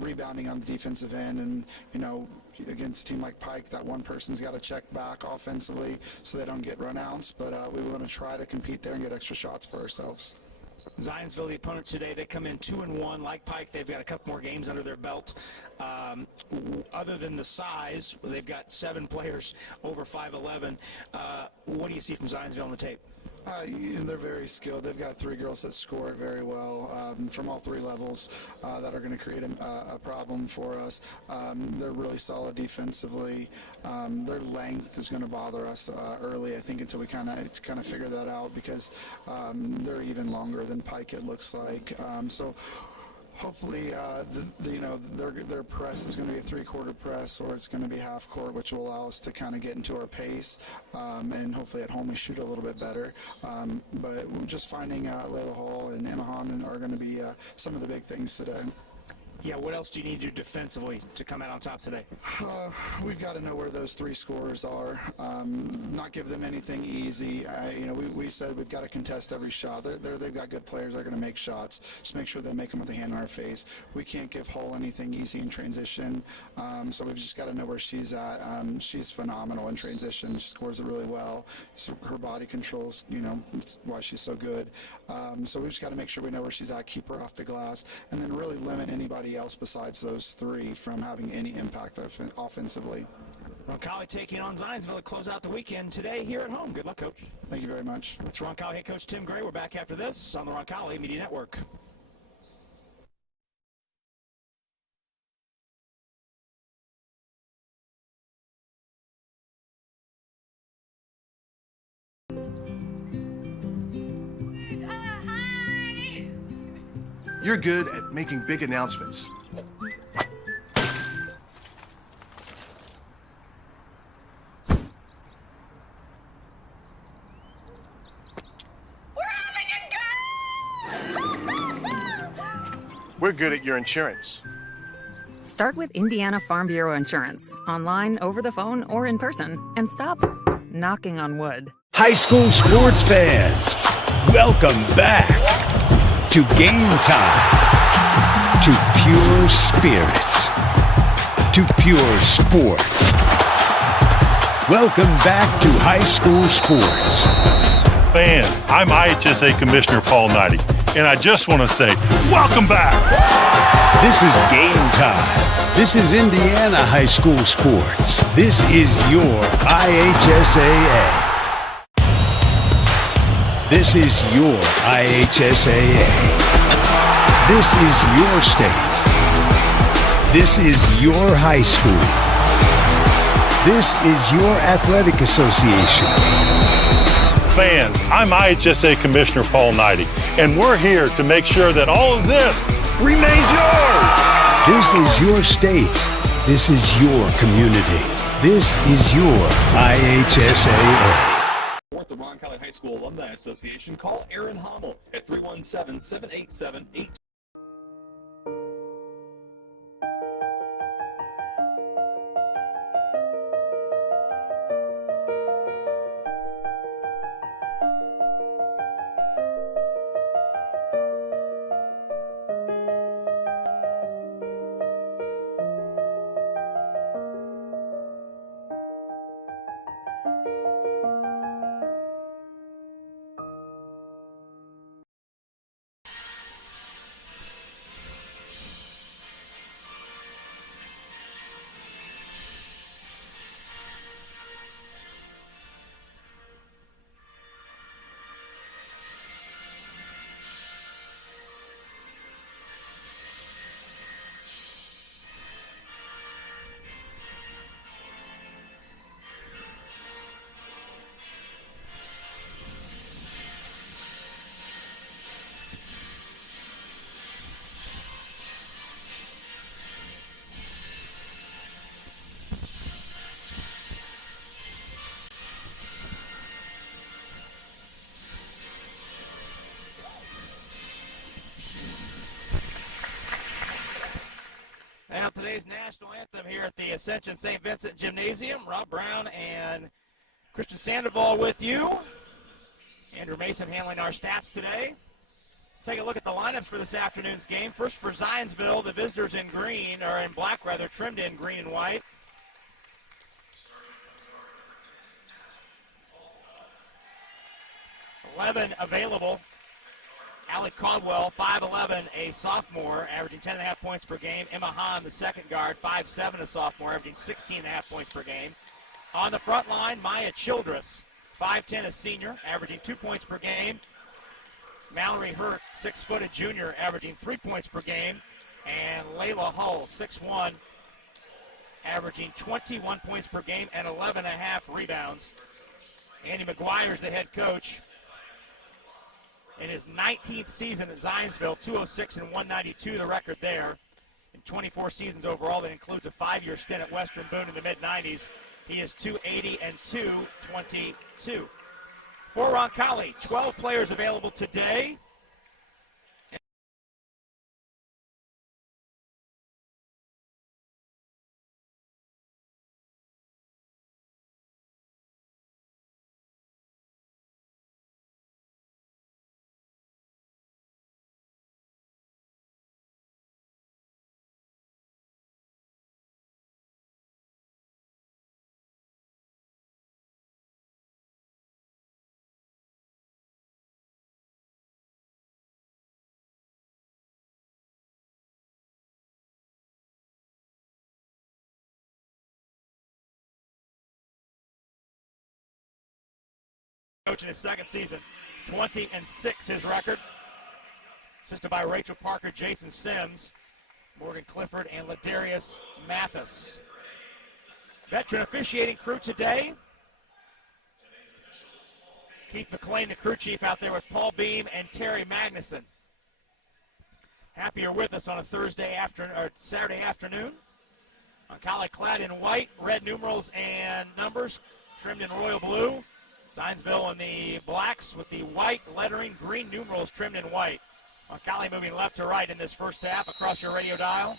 rebounding on the defensive end, and against a team like Pike, that one person's got to check back offensively so they don't get runouts. But we want to try to compete there and get extra shots for ourselves. Zionsville, the opponent today, they come in 2-1. Like Pike, they've got a couple more games under their belt. Other than the size, they've got 7 players over 5'11". What do you see from Zionsville on the tape? They're very skilled. They've got 3 girls that score very well from all 3 levels that are going to create a problem for us. They're really solid defensively. Their length is going to bother us early, I think, until we kind of figure that out, because they're even longer than Pike, it looks like. So hopefully, their press is going to be a 3-quarter press, or it's going to be half court, which will allow us to kind of get into our pace, and hopefully at home we shoot a little bit better. But we're just finding Layla Hall and Emma Hahn are going to be some of the big things today. Yeah, what else do you need to do defensively to come out on top today? We've got to know where those 3 scorers are, not give them anything easy. We said we've got to contest every shot. They've got good players that are going to make shots. Just make sure they make them with a hand in our face. We can't give Hull anything easy in transition, so we've just got to know where she's at. She's phenomenal in transition. She scores it really well. So her body controls, why she's so good. So we've just got to make sure we know where she's at, keep her off the glass, and then really limit anybody else besides those 3 from having any impact offensively. Roncalli taking on Zionsville to close out the weekend today here at home. Good luck, Coach. Thank you very much. It's Roncalli head coach Tim Gray. We're back after this on the Roncalli Media Network. You're good at making big announcements. We're good at your insurance. Start with Indiana Farm Bureau Insurance, online, over the phone, or in person, and stop knocking on wood. High school sports fans, welcome back to Game Time, to pure spirit, to pure sport. Welcome back to high school sports. Fans, I'm IHSA Commissioner Paul Knighty, and I just want to say, welcome back! This is Game Time. This is Indiana high school sports. This is your IHSAA. This is your IHSAA. This is your state. This is your high school. This is your athletic association. Fans, I'm IHSA Commissioner Paul Knighty, and we're here to make sure that all of this remains yours. This is your state. This is your community. This is your IHSAA. The Roncalli High School Alumni Association. Call Aaron Hommel at 317-787-82. Now today's national anthem here at the Ascension St. Vincent Gymnasium. Rob Brown and Christian Sandoval with you. Andrew Mason handling our stats today. Take a look at the lineups for this afternoon's game. First for Zionsville, the visitors in green, or in black rather, trimmed in green and white. $11 available. Allie Caldwell, 5'11", a sophomore, averaging 10.5 points per game. Emma Hahn, the second guard, 5'7", a sophomore, averaging 16.5 points per game. On the front line, Maya Childress, 5'10", a senior, averaging 2 points per game. Mallory Hurt, 6-foot, junior, averaging 3 points per game. And Layla Hull, 6'1", averaging 21 points per game and 11.5 rebounds. Andy McGuire's the head coach. In his 19th season at Zionsville, 206 and 192, the record there. In 24 seasons overall, that includes a 5-year stint at Western Boone in the mid-90s. He is 280 and 222. For Roncalli, 12 players available today. Coach in his second season, 20-6 his record. Assisted by Rachel Parker, Jason Sims, Morgan Clifford, and Ladarius Mathis. Veteran officiating crew today. Keith McLean, the crew chief, out there with Paul Beam and Terry Magnuson. Happy you're with us on a Saturday afternoon. Roncalli clad in white, red numerals and numbers, trimmed in royal blue. Zionsville in the blacks with the white lettering, green numerals trimmed in white. Roncalli moving left to right in this first half across your radio dial.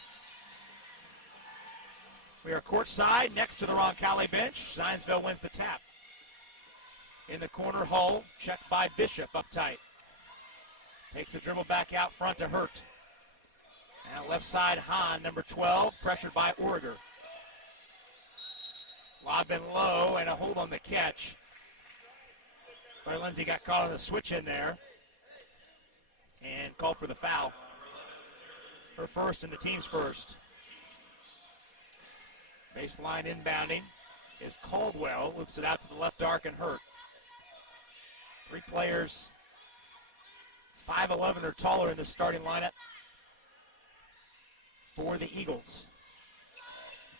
We are courtside next to the Roncalli bench. Zionsville wins the tap. In the corner, Hull, checked by Bishop up tight. Takes the dribble back out front to Hurt. Now left side, Hahn, number 12, pressured by Orger. Lob in low and a hold on the catch. Claire Lindsay got caught on the switch in there and called for the foul. Her first and the team's first. Baseline inbounding is Caldwell. Loops it out to the left arc and Hurt. 3 players, 5'11" or taller in the starting lineup for the Eagles.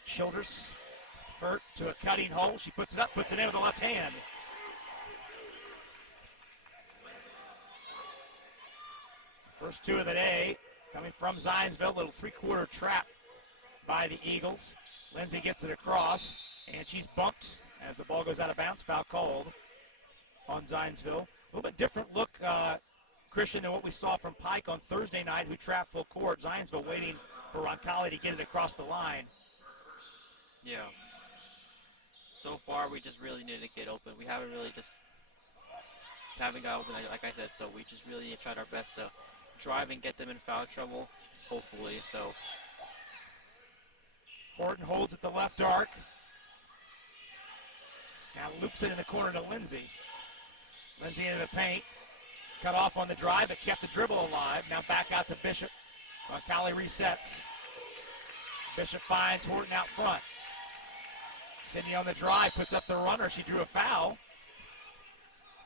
Childress, Hurt to a cutting hole. She puts it up, puts it in with the left hand. First 2 of the day coming from Zionsville. Little 3-quarter trap by the Eagles. Lindsay gets it across, and she's bumped as the ball goes out of bounds. Foul called on Zionsville. A little bit different look, Christian, than what we saw from Pike on Thursday night, who trapped full court. Zionsville waiting for Roncalli to get it across the line. Yeah. So far, we just really need to get open. We haven't really got open, like I said, so we just really tried our best to drive and get them in foul trouble, hopefully. So Horton holds at the left arc. Now loops it in the corner to Lindsay. Lindsay into the paint. Cut off on the drive, but kept the dribble alive. Now back out to Bishop. Roncalli resets. Bishop finds Horton out front. Cindy on the drive, puts up the runner. She drew a foul.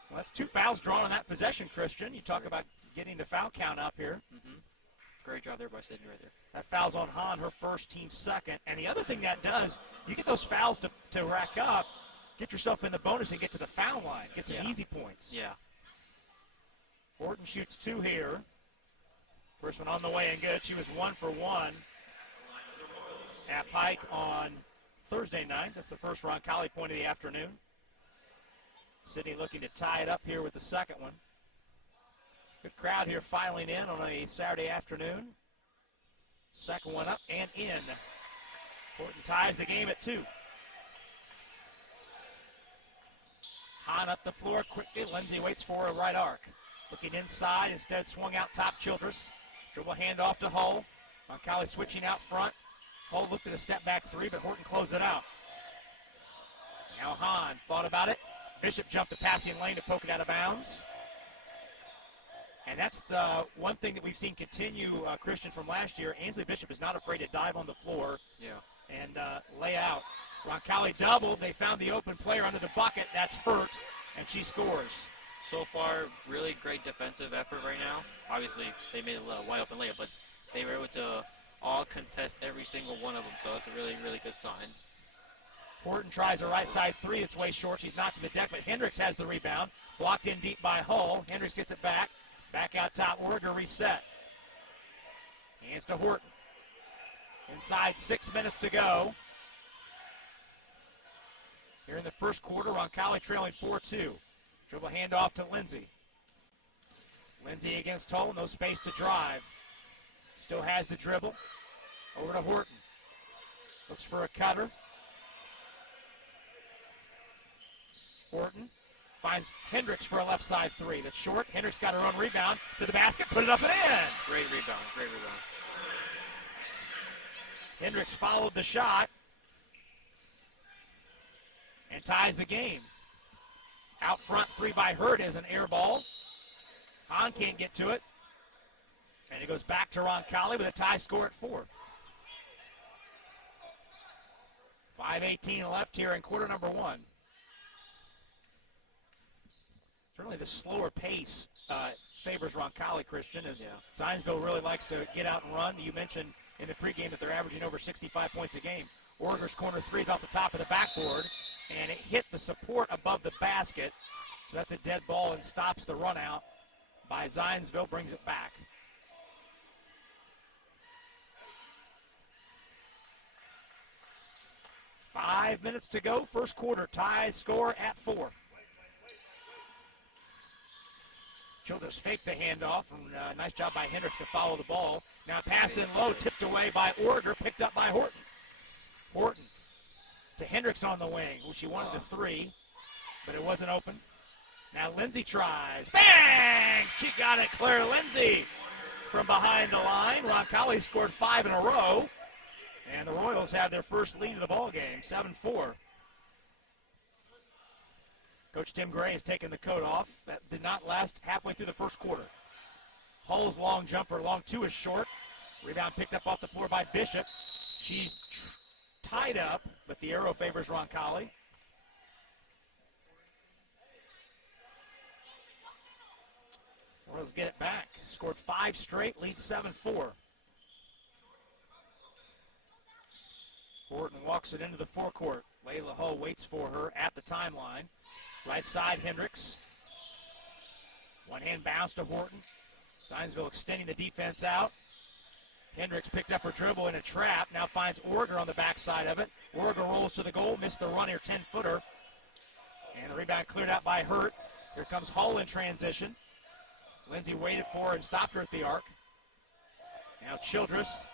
Well, that's 2 fouls drawn on that possession, Christian. You talk about getting the foul count up here. Mm-hmm. Great job there by Sydney right there. That foul's on Hahn, her first, team second. And the other thing that does, you get those fouls to rack up, get yourself in the bonus and get to the foul line. Get some easy points. Yeah. Horton shoots 2 here. First one on the way and good. She was 1 for 1 at Pike on Thursday night. That's the first Roncalli point of the afternoon. Sydney looking to tie it up here with the second one. Good crowd here filing in on a Saturday afternoon. Second one up and in. Horton ties the game at 2. Hahn up the floor quickly. Lindsay waits for a right arc. Looking inside, instead swung out top Childress. Dribble handoff to Hull. Roncalli switching out front. Hull looked at a step back three, but Horton closed it out. Now Hahn thought about it. Bishop jumped the passing lane to poke it out of bounds. And that's the one thing that we've seen continue, Christian, from last year. Ainsley Bishop is not afraid to dive on the floor and lay out. Roncalli doubled. They found the open player under the bucket. That's Hurt, and she scores. So far, really great defensive effort right now. Obviously, they made a wide open layup, but they were able to all contest every single one of them, so that's a really, really good sign. Horton tries a right side three. It's way short. She's knocked to the deck, but Hendricks has the rebound. Blocked in deep by Hull. Hendricks gets it back. Back out top, Orger reset. Hands to Horton. Inside 6 minutes to go. Here in the first quarter, Roncalli trailing 4-2. Dribble handoff to Lindsay. Lindsay against Hull, no space to drive. Still has the dribble. Over to Horton. Looks for a cutter. Horton finds Hendricks for a left side three. That's short. Hendricks got her own rebound to the basket, put it up and in. Great rebound, great rebound. Hendricks followed the shot and ties the game. Out front three by Hurt is an air ball. Hahn can't get to it. And it goes back to Roncalli with a tie score at 4. 5:18 left here in quarter number 1. Certainly the slower pace favors Roncalli, Christian, as Zionsville really likes to get out and run. You mentioned in the pregame that they're averaging over 65 points a game. Orger's corner three is off the top of the backboard, and it hit the support above the basket. So that's a dead ball and stops the run out by Zionsville, brings it back. Five minutes to go, first quarter, tie score at 4. Childress faked the handoff, and nice job by Hendricks to follow the ball. Now pass in low, tipped away by Orger, picked up by Horton. Horton to Hendricks on the wing. She wanted the three, but it wasn't open. Now Lindsay tries. Bang! She got it, Claire Lindsay from behind the line. Roncalli scored 5 in a row, and the Royals have their first lead of the ball game, 7-4. Coach Tim Gray has taken the coat off. That did not last halfway through the first quarter. Hull's long jumper, long two is short. Rebound picked up off the floor by Bishop. She's tied up, but the arrow favors Roncalli. Royals get it back. Scored 5 straight, lead 7-4. Horton walks it into the forecourt. Layla Hull waits for her at the timeline. Right side, Hendricks. One hand bounce to Horton. Zionsville extending the defense out. Hendricks picked up her dribble in a trap. Now finds Orger on the backside of it. Orger rolls to the goal. Missed the run here, 10-footer. And the rebound cleared out by Hurt. Here comes Hull in transition. Lindsay waited for her and stopped her at the arc. Now Childress.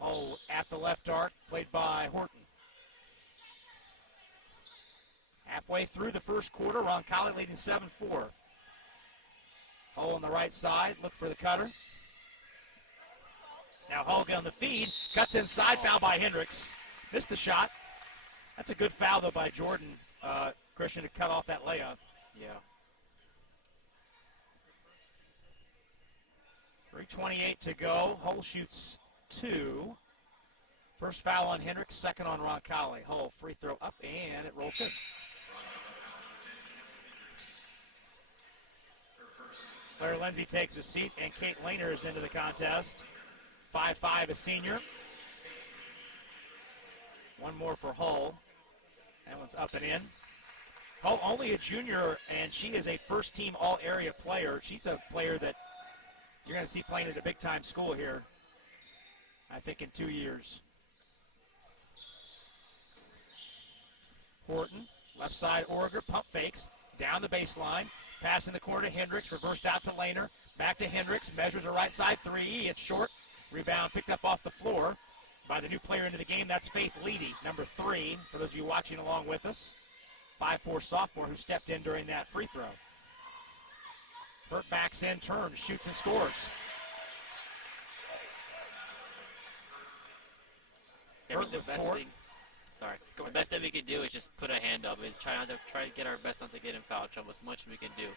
Hull at the left arc, played by Horton. Halfway through the first quarter, Roncalli leading 7-4. Hull on the right side, look for the cutter. Now Hull on the feed, cuts inside, foul by Hendricks. Missed the shot. That's a good foul, though, by Jordan, Christian, to cut off that layup. Yeah. 3:28 to go. Hull shoots 2. First foul on Hendricks, second on Roncalli. Hull free throw up, and it rolls good. Claire Lindsay takes a seat, and Kate Lehner is into the contest. 5'5", a senior. One more for Hull. That one's up and in. Hull only a junior, and she is a first-team all-area player. She's a player that you're going to see playing at a big-time school here, I think, in 2 years. Horton, left side, Orger, pump fakes, down the baseline. Pass in the corner to Hendricks, reversed out to Lehner. Back to Hendricks, measures a right side three. It's short. Rebound picked up off the floor by the new player into the game. That's Faith Leedy, number 3, for those of you watching along with us. 5'4" sophomore who stepped in during that free throw. Hurt backs in, turns, shoots and scores. I mean, the best thing we can do is just put a hand up and try to get our best not to get in foul trouble as much as we can do.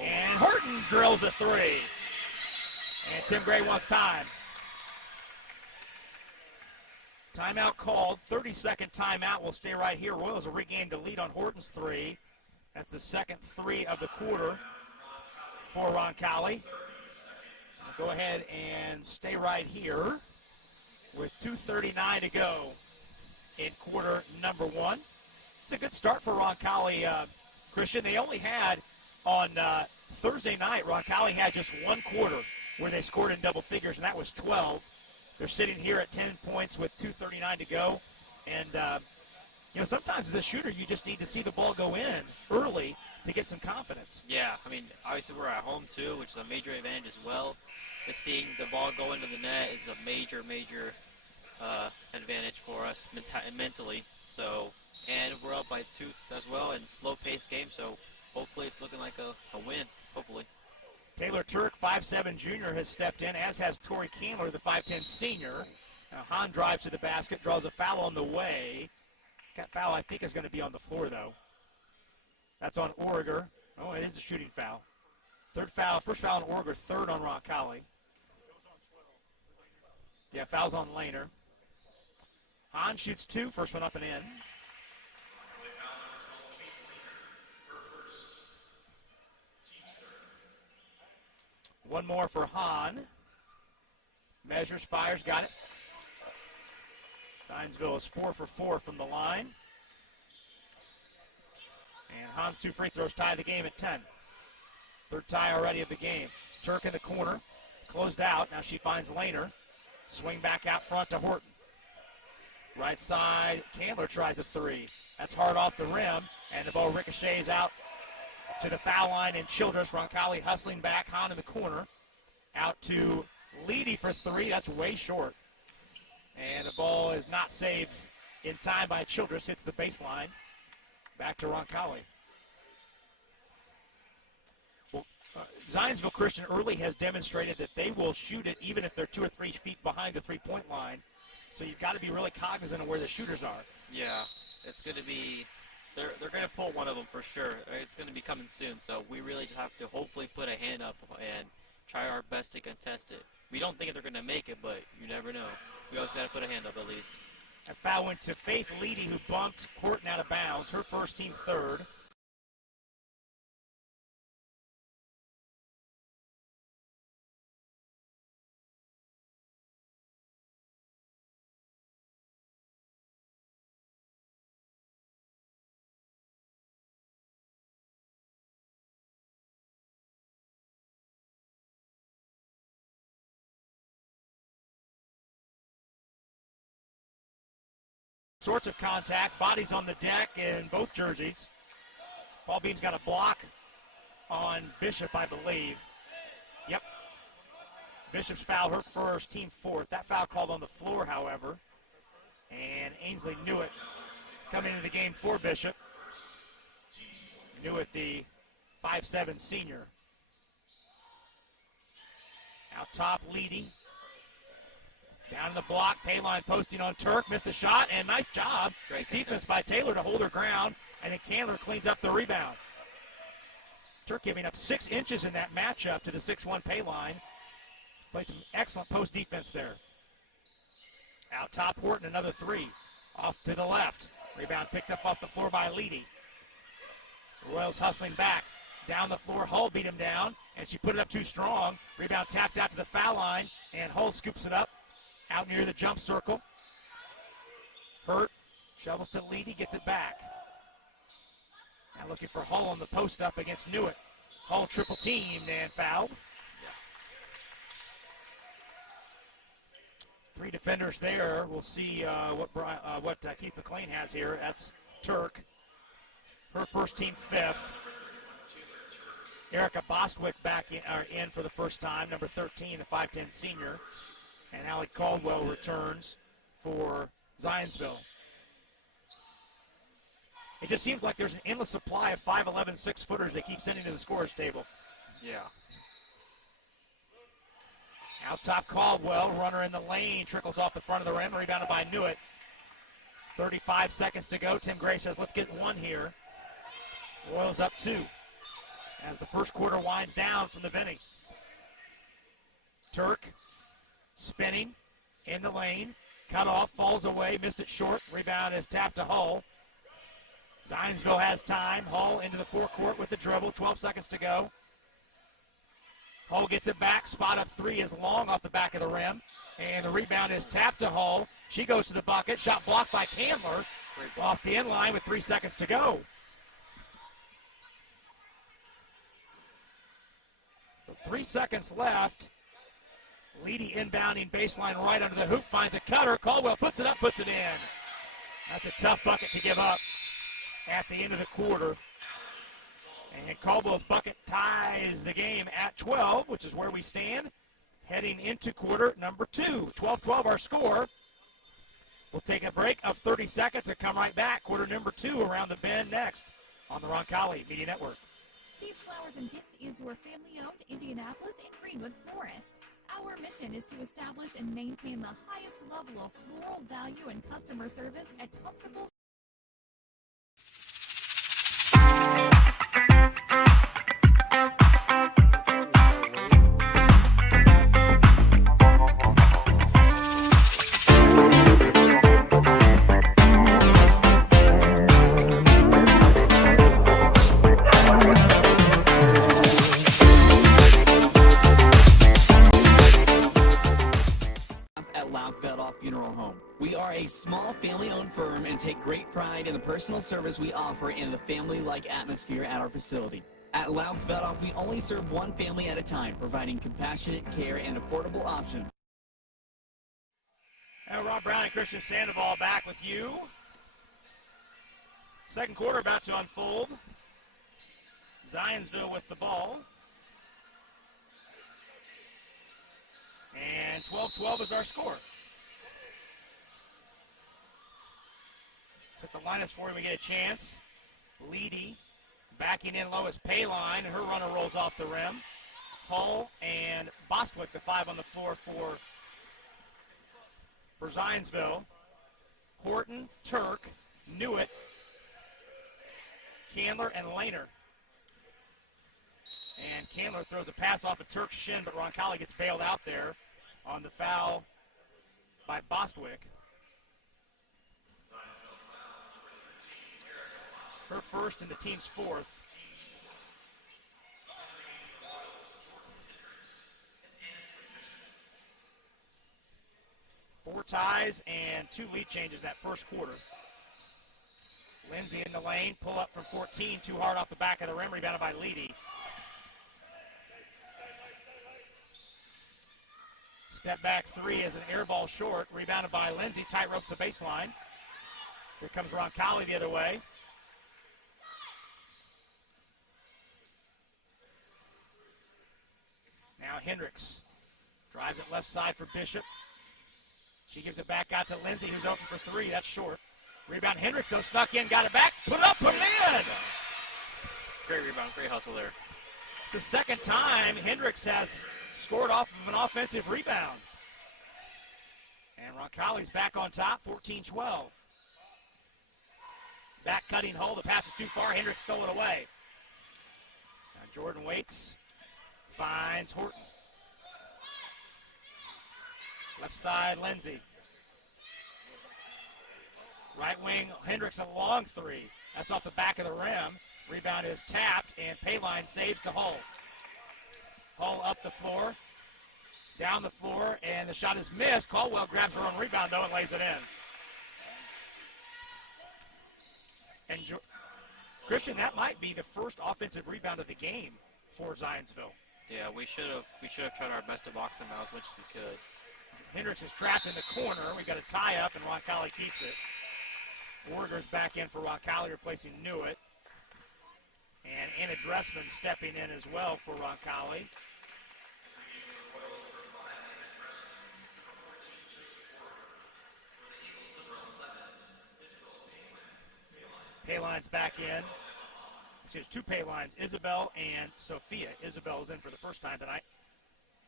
And Horton drills a three. And Tim Gray wants time. Timeout called. 30-second timeout. We'll stay right here. Royals will regain the lead on Horton's three. That's the second three of the quarter for Roncalli. Go ahead and stay right here with 2:39 to go in quarter number one. It's a good start for Roncalli, Christian. They only had on Thursday night, Roncalli had just one quarter where they scored in double figures, and that was 12. They're sitting here at 10 points with 2:39 to go. And, sometimes as a shooter, you just need to see the ball go in early to get some confidence. Yeah, I mean, obviously we're at home too, which is a major advantage as well. Just seeing the ball go into the net is a major advantage for us mentally. So, and we're up by 2 as well, and slow-paced game. So, hopefully, it's looking like a win. Hopefully. Taylor Turk, 5'7" junior, has stepped in, as has Torrey Candler, the 5'10" senior. Now Hahn drives to the basket, draws a foul on the way. That foul, I think, is going to be on the floor, though. That's on Origer. Oh, it is a shooting foul. First foul on Origer, third on Roncalli. Yeah, foul's on Lehner. Hahn shoots 2, first one up and in. One more for Hahn. Measures, fires, got it. Zionsville is 4 for 4 from the line. And Hahn's 2 free throws tie the game at 10. Third tie already of the game. Turk in the corner, closed out. Now she finds Lehner. Swing back out front to Horton. Right side, Candler tries a 3. That's hard off the rim, and the ball ricochets out to the foul line in Childress. Roncalli hustling back, Hahn in the corner. Out to Leedy for 3. That's way short. And the ball is not saved in time by Childress. Hits the baseline. Back to Roncalli. Well, Zionsville Christian early has demonstrated that they will shoot it even if they're 2 or 3 feet behind the three-point line. So you've got to be really cognizant of where the shooters are. Yeah, it's going to be they're going to pull one of them for sure. It's going to be coming soon. So we really just have to hopefully put a hand up and try our best to contest it. We don't think they're going to make it, but you never know. We always got to put a hand up at least. A foul went to Faith Leedy, who bumped Horton out of bounds. Her first, team third. Sorts of contact, bodies on the deck in both jerseys. Paul Beam's got a block on Bishop, I believe. Yep. Bishop's foul, her first, team fourth. That foul called on the floor, however. And Ainsley Newitt coming into the game for Bishop. Newitt, the 5'7" senior. Out top, Leedy. Down the block, Payline posting on Turk, missed the shot, and nice job. Great defense by Taylor to hold her ground, and then Candler cleans up the rebound. Turk giving up 6 inches in that matchup to the 6'1" Payline. Played some excellent post defense there. Out top, Horton, another 3. Off to the left. Rebound picked up off the floor by Leedy. Royals hustling back. Down the floor, Hull beat him down, and she put it up too strong. Rebound tapped out to the foul line, and Hull scoops it up. Out near the jump circle. Hurt. Shovels to Leedy, gets it back. Now looking for Hull on the post up against Newitt. Hull triple teamed and fouled. 3 defenders there. We'll see what Keith McLean has here. That's Turk. Her first, team 5th. Erica Bostwick back in for the first time, number 13, the 5'10" senior. And Allie Caldwell returns for Zionsville. It just seems like there's an endless supply of 5'11", 6-footers they keep sending to the scorer's table. Yeah. Out top Caldwell, runner in the lane, trickles off the front of the rim, rebounded by Newitt. 35 seconds to go. Tim Gray says, let's get one here. Royals up 2 as the first quarter winds down from the Vinny. Turk spinning in the lane. Cut off, falls away, missed it short. Rebound is tapped to Hull. Zionsville has time. Hull into the forecourt with the dribble. 12 seconds to go. Hull gets it back. Spot up 3 is long off the back of the rim. And the rebound is tapped to Hull. She goes to the bucket. Shot blocked by Candler off the end line with 3 seconds to go. With 3 seconds left. Leedy inbounding baseline right under the hoop. Finds a cutter. Caldwell puts it up, puts it in. That's a tough bucket to give up at the end of the quarter. And Caldwell's bucket ties the game at 12, which is where we stand, heading into quarter number 2. 12-12 our score. We'll take a break of 30 seconds and come right back. Quarter number 2 around the bend next on the Roncalli Media Network. Steve's Flowers and Gifts is your family-owned Indianapolis and Greenwood florist. Our mission is to establish and maintain the highest level of floral value and customer service at comfortable. Funeral Home. We are a small family-owned firm and take great pride in the personal service we offer and the family-like atmosphere at our facility. At Lauk Vedoff, we only serve one family at a time, providing compassionate care and affordable options. And Rob Brown and Christian Sandoval back with you. Second quarter about to unfold. Zionsville with the ball. And 12-12 is our score. Set the lineups for him to get a chance. Leedy backing in low as Payline. Her runner rolls off the rim. Hull and Bostwick, the 5 on the floor for Zionsville. Horton, Turk, Newitt, Candler, and Lehner. And Candler throws a pass off of Turk's shin, but Roncalli gets bailed out there on the foul by Bostwick. Her first and the team's 4th. Four ties and 2 lead changes that first quarter. Lindsay in the lane, pull up from 14, too hard off the back of the rim, rebounded by Leedy. Step back 3 is an air ball short, rebounded by Lindsay, tight ropes the baseline. Here comes Roncalli the other way. Now Hendricks drives it left side for Bishop. She gives it back out to Lindsay, who's open for 3. That's short. Rebound Hendricks, though, snuck in, got it back. Put it up, put it in! Great rebound, great hustle there. It's the second time Hendricks has scored off of an offensive rebound. And Roncalli's back on top, 14-12. Back cutting Hull, the pass is too far. Hendricks stole it away. Now Jordan waits. Finds Horton. Left side, Lindsay. Right wing, Hendricks a long 3. That's off the back of the rim. Rebound is tapped, and Payline saves to Hull. Hull up the floor, down the floor, and the shot is missed. Caldwell grabs her own rebound, though, and lays it in. And Christian, that might be the first offensive rebound of the game for Zionsville. Yeah, we should have tried our best to box them out as much as we could. Hendricks is trapped in the corner. We got a tie up, and Roncalli keeps it. Warder's back in for Roncalli, replacing Newitt. And Anna Dressman stepping in as well for Roncalli. Payline's back in. She has 2 Paylines, Isabel and Sophia. Isabel's in for the first time tonight.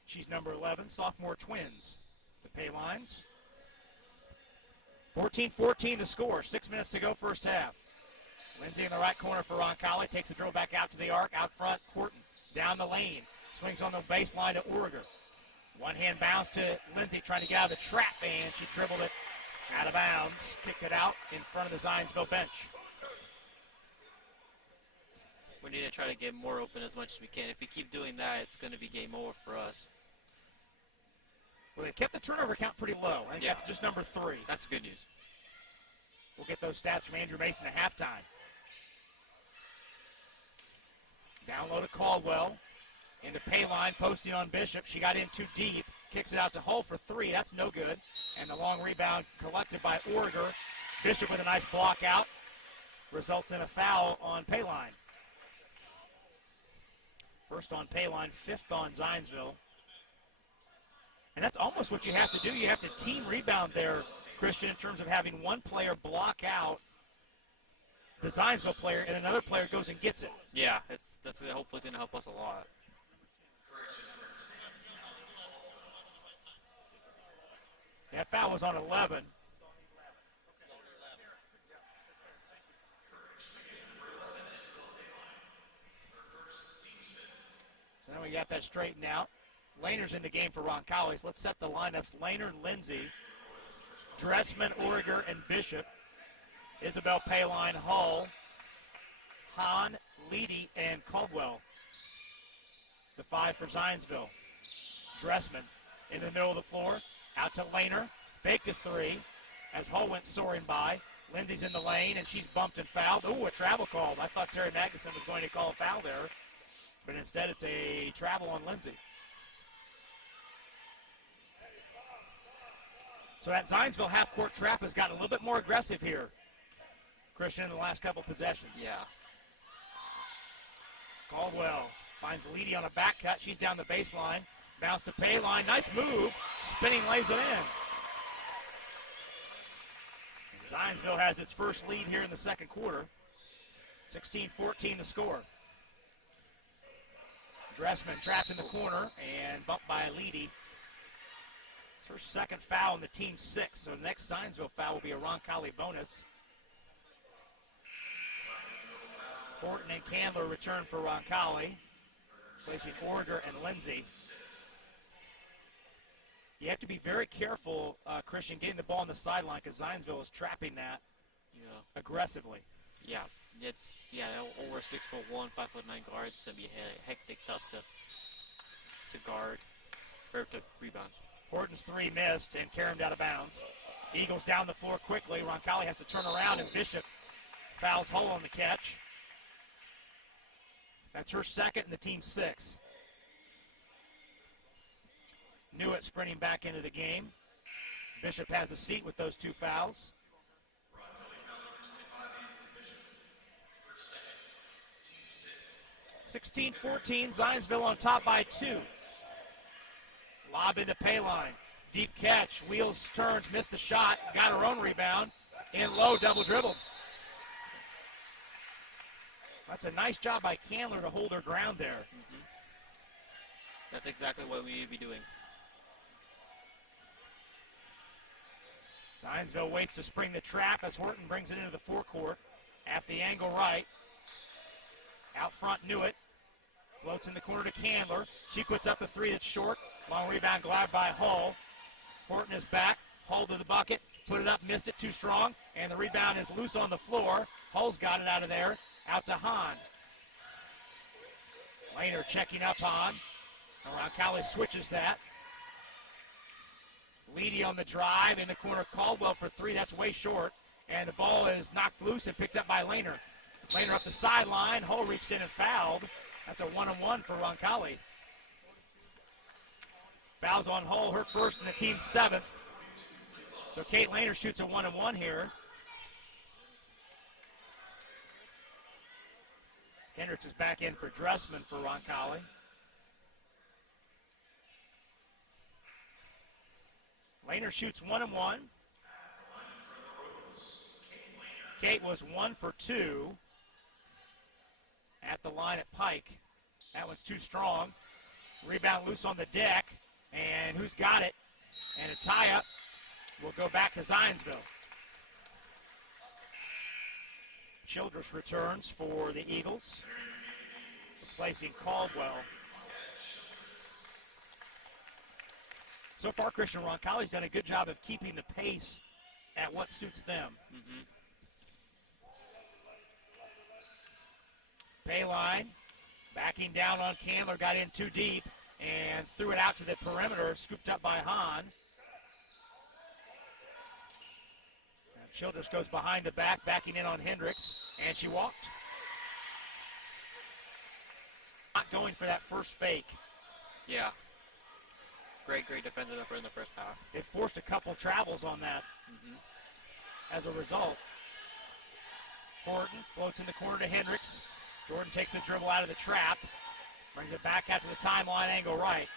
She's number 11, sophomore twins. The Paylines. 14-14 the score. 6 minutes to go first half. Lindsay in the right corner for Roncalli. Takes the drill back out to the arc. Out front, Horton. Down the lane. Swings on the baseline to Orger. One-hand bounce to Lindsay trying to get out of the trap, and she dribbled it out of bounds. Kicked it out in front of the Zionsville bench. We need to try to get more open as much as we can. If we keep doing that, it's going to be game over for us. Well, they kept the turnover count pretty low. I think that's just number 3. That's good news. We'll get those stats from Andrew Mason at halftime. Down low to Caldwell. Into Payline, posting on Bishop. She got in too deep. Kicks it out to Hull for 3. That's no good. And the long rebound collected by Orger. Bishop with a nice block out. Results in a foul on Payline. First on Payline, 5th on Zionsville. And that's almost what you have to do. You have to team rebound there, Christian, in terms of having one player block out the Zionsville player and another player goes and gets it. Yeah, that's hopefully it's going to help us a lot. That foul was on 11. Now we got that straightened out. Lehner's in the game for Roncalli. So let's set the lineups. Lehner and Lindsay, Dressman, Orger, and Bishop. Isabel, Payline, Hull, Hahn, Leedy, and Caldwell. The 5 for Zionsville. Dressman in the middle of the floor. Out to Lehner. Fake to 3 as Hull went soaring by. Lindsay's in the lane, and she's bumped and fouled. Ooh, a travel call. I thought Terry Magnuson was going to call a foul there, but instead it's a travel on Lindsay. So that Zionsville half-court trap has gotten a little bit more aggressive here, Christian, in the last couple possessions. Yeah. Caldwell finds Leedy on a back cut. She's down the baseline. Bounce to Payline. Nice move. Spinning lays it in. Zionsville has its first lead here in the second quarter. 16-14 the score. Dressman trapped in the corner and bumped by Leedy. It's her second foul in the team 6, so the next Zionsville foul will be a Roncalli bonus. Horton and Candler return for Roncalli, placing Orger and Lindsay. You have to be very careful, Christian, getting the ball on the sideline because Zionsville is trapping that aggressively. Yeah, over 6'1", 5'9" guards. It's gonna be hectic, tough to guard or to rebound. Horton's 3 missed and caromed out of bounds. Eagles down the floor quickly. Roncalli has to turn around, and Bishop fouls Hull on the catch. That's her second in the team 6. Newitt sprinting back into the game. Bishop has a seat with those 2 fouls. Roncalli 16-14, Zionsville on top by 2. Lob into Payline. Deep catch. Wheels, turns, missed the shot. Got her own rebound. In low, double dribble. That's a nice job by Candler to hold her ground there. Mm-hmm. That's exactly what we need to be doing. Zionsville waits to spring the trap as Horton brings it into the forecourt. At the angle right. Out front, Newitt. Floats in the corner to Candler. She puts up the 3 that's short. Long rebound grabbed by Hull. Horton is back. Hull to the bucket. Put it up, missed it, too strong. And the rebound is loose on the floor. Hull's got it out of there. Out to Hahn. Lehner checking up Hahn. Roncalli switches that. Leedy on the drive in the corner. Caldwell for 3. That's way short. And the ball is knocked loose and picked up by Lehner. Lehner up the sideline. Hull reached in and fouled. That's a 1-on-1 for Roncalli. Fouls on Hull, her first in the team's 7th. So Kate Lehner shoots a 1-on-1 here. Hendricks is back in for Dressman for Roncalli. Lehner shoots 1-on-1. Kate was 1 for 2 at the line at Pike. That one's too strong. Rebound loose on the deck. And who's got it? And a tie-up will go back to Zionsville. Childress returns for the Eagles, replacing Caldwell. So far, Christian Roncalli's done a good job of keeping the pace at what suits them. Payline backing down on Candler, got in too deep and threw it out to the perimeter, scooped up by Hahn. Childress goes behind the back, backing in on Hendricks, and she walked. Not going for that first fake. Yeah. Great defensive effort in the first half. It forced a couple travels on that. As a result, Horton floats in the corner to Hendricks. Jordan takes the dribble out of the trap, brings it back out to the timeline angle right.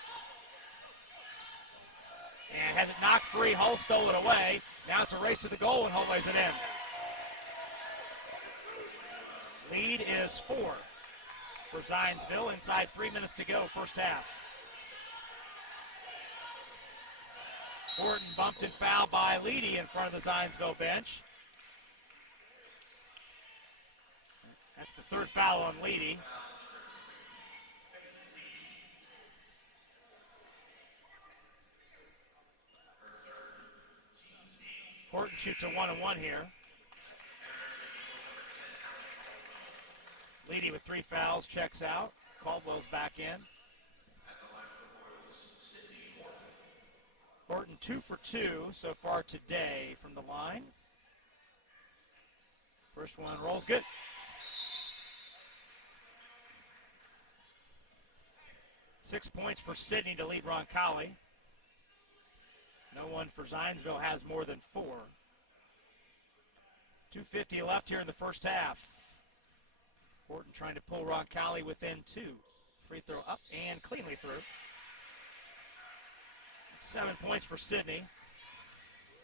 And has it knocked free. Hull stole it away. Now it's a race to the goal, and Hull lays it in. Lead is 4 for Zionsville. Inside 3 minutes to go, first half. Horton bumped and fouled by Leedy in front of the Zionsville bench. That's the third foul on Leedy. Horton shoots a 1-on-1 here. Leedy with 3 fouls, checks out. Caldwell's back in. Horton 2 for 2 so far today from the line. First one rolls good. Six points for Sydney to lead Roncalli. No one for Zionsville has more than 4. 2:50 left here in the first half. Horton trying to pull Roncalli within 2. Free throw up and cleanly through. 7 points for Sydney.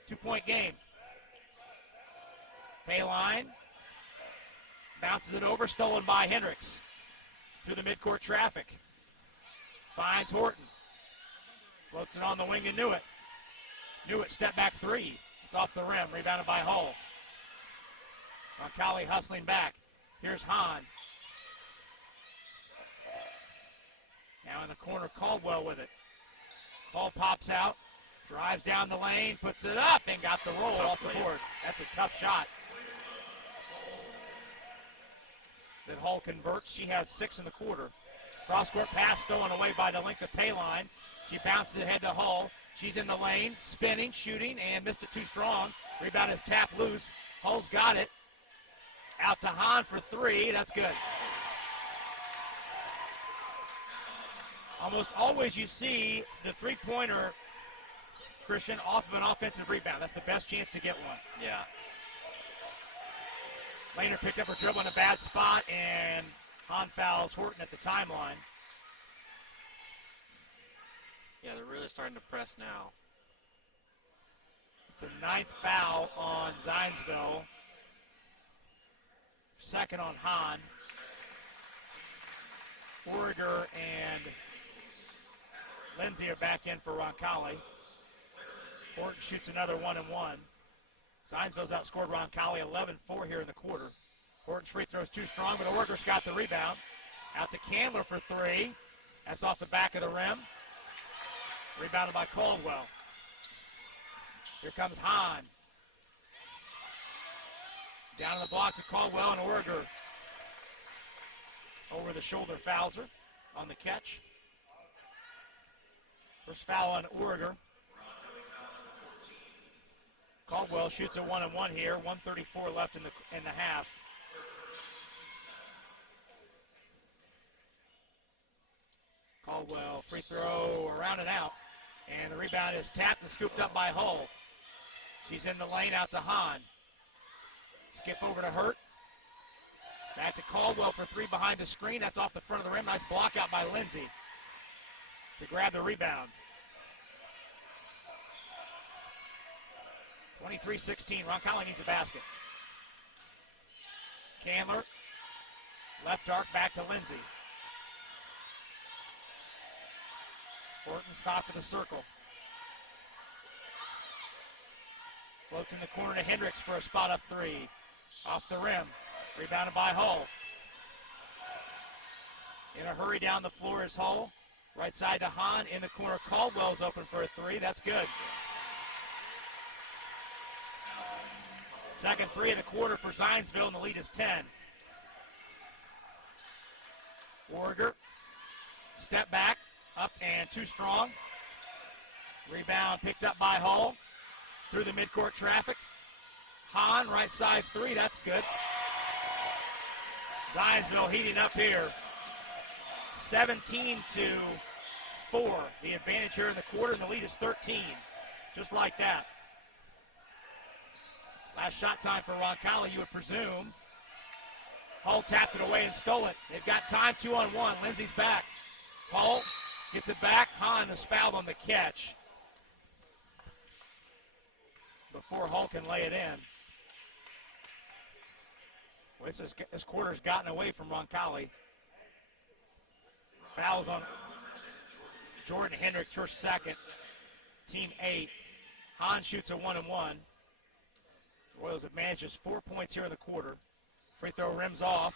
2-point game. Payline bounces it over, stolen by Hendricks. Through the midcourt traffic. Finds Horton. Floats it on the wing to Newitt. Newitt step back 3. It's off the rim, rebounded by Hull. Roncalli hustling back. Here's Hahn. Now in the corner, Caldwell with it. Hull pops out, drives down the lane, puts it up, and got the roll off the board. That's a tough shot. That Hull converts. She has 6 in the quarter. Cross-court pass stolen away by the length of Payline. She bounces ahead to Hull. She's in the lane, spinning, shooting, and missed it too strong. Rebound is tapped loose. Hull's got it. Out to Hahn for 3. That's good. Almost always you see the three-pointer, Christian, off of an offensive rebound. That's the best chance to get one. Yeah. Laner picked up her dribble in a bad spot, and Hahn fouls Horton at the timeline. Yeah, they're really starting to press now. It's the 9th foul on Zionsville. 2nd on Hahn. Origer and Lindsay are back in for Roncalli. Horton shoots another 1-and-1. Zionsville's outscored Roncalli 11-4 here in the quarter. Horton's free throw's too strong, but Origer's got the rebound. Out to Candler for 3. That's off the back of the rim. Rebounded by Caldwell. Here comes Hahn. Down in the block to Caldwell, and Origer over the shoulder fouls her on the catch. First foul on Origer. Caldwell shoots a 1-and-1 here. 1:34 left in the half. Caldwell free throw around and out, and the rebound is tapped and scooped up by Hull. She's in the lane out to Hahn. Skip over to Hurt. Back to Caldwell for 3 behind the screen. That's off the front of the rim. Nice block out by Lindsay to grab the rebound. 23-16. Roncalli needs a basket. Candler, left arc back to Lindsay. Horton top of the circle. Floats in the corner to Hendricks for a spot up three. Off the rim. Rebounded by Hull. In a hurry down the floor is Hull. Right side to Hahn. In the corner, Caldwell's open for a three. That's good. Second three in the quarter for Zionsville, and the lead is 10. Warger, step back, up and too strong. Rebound picked up by Hull. Through the midcourt traffic. Hahn, right side three, that's good. Zionsville heating up here. 17-4. The advantage here in the quarter, and the lead is 13. Just like that. Last shot time for Roncalli, you would presume. Hull tapped it away and stole it. They've got time, 2-on-1. Lindsay's back. Hull gets it back. Hahn is fouled on the catch before Hull can lay it in. Well, this quarter's gotten away from Roncalli. Fouls on Jordan Hendricks, first second. Team 8. Hahn shoots a 1-and-1. Royals have managed just 4 points here in the quarter. Free throw rims off.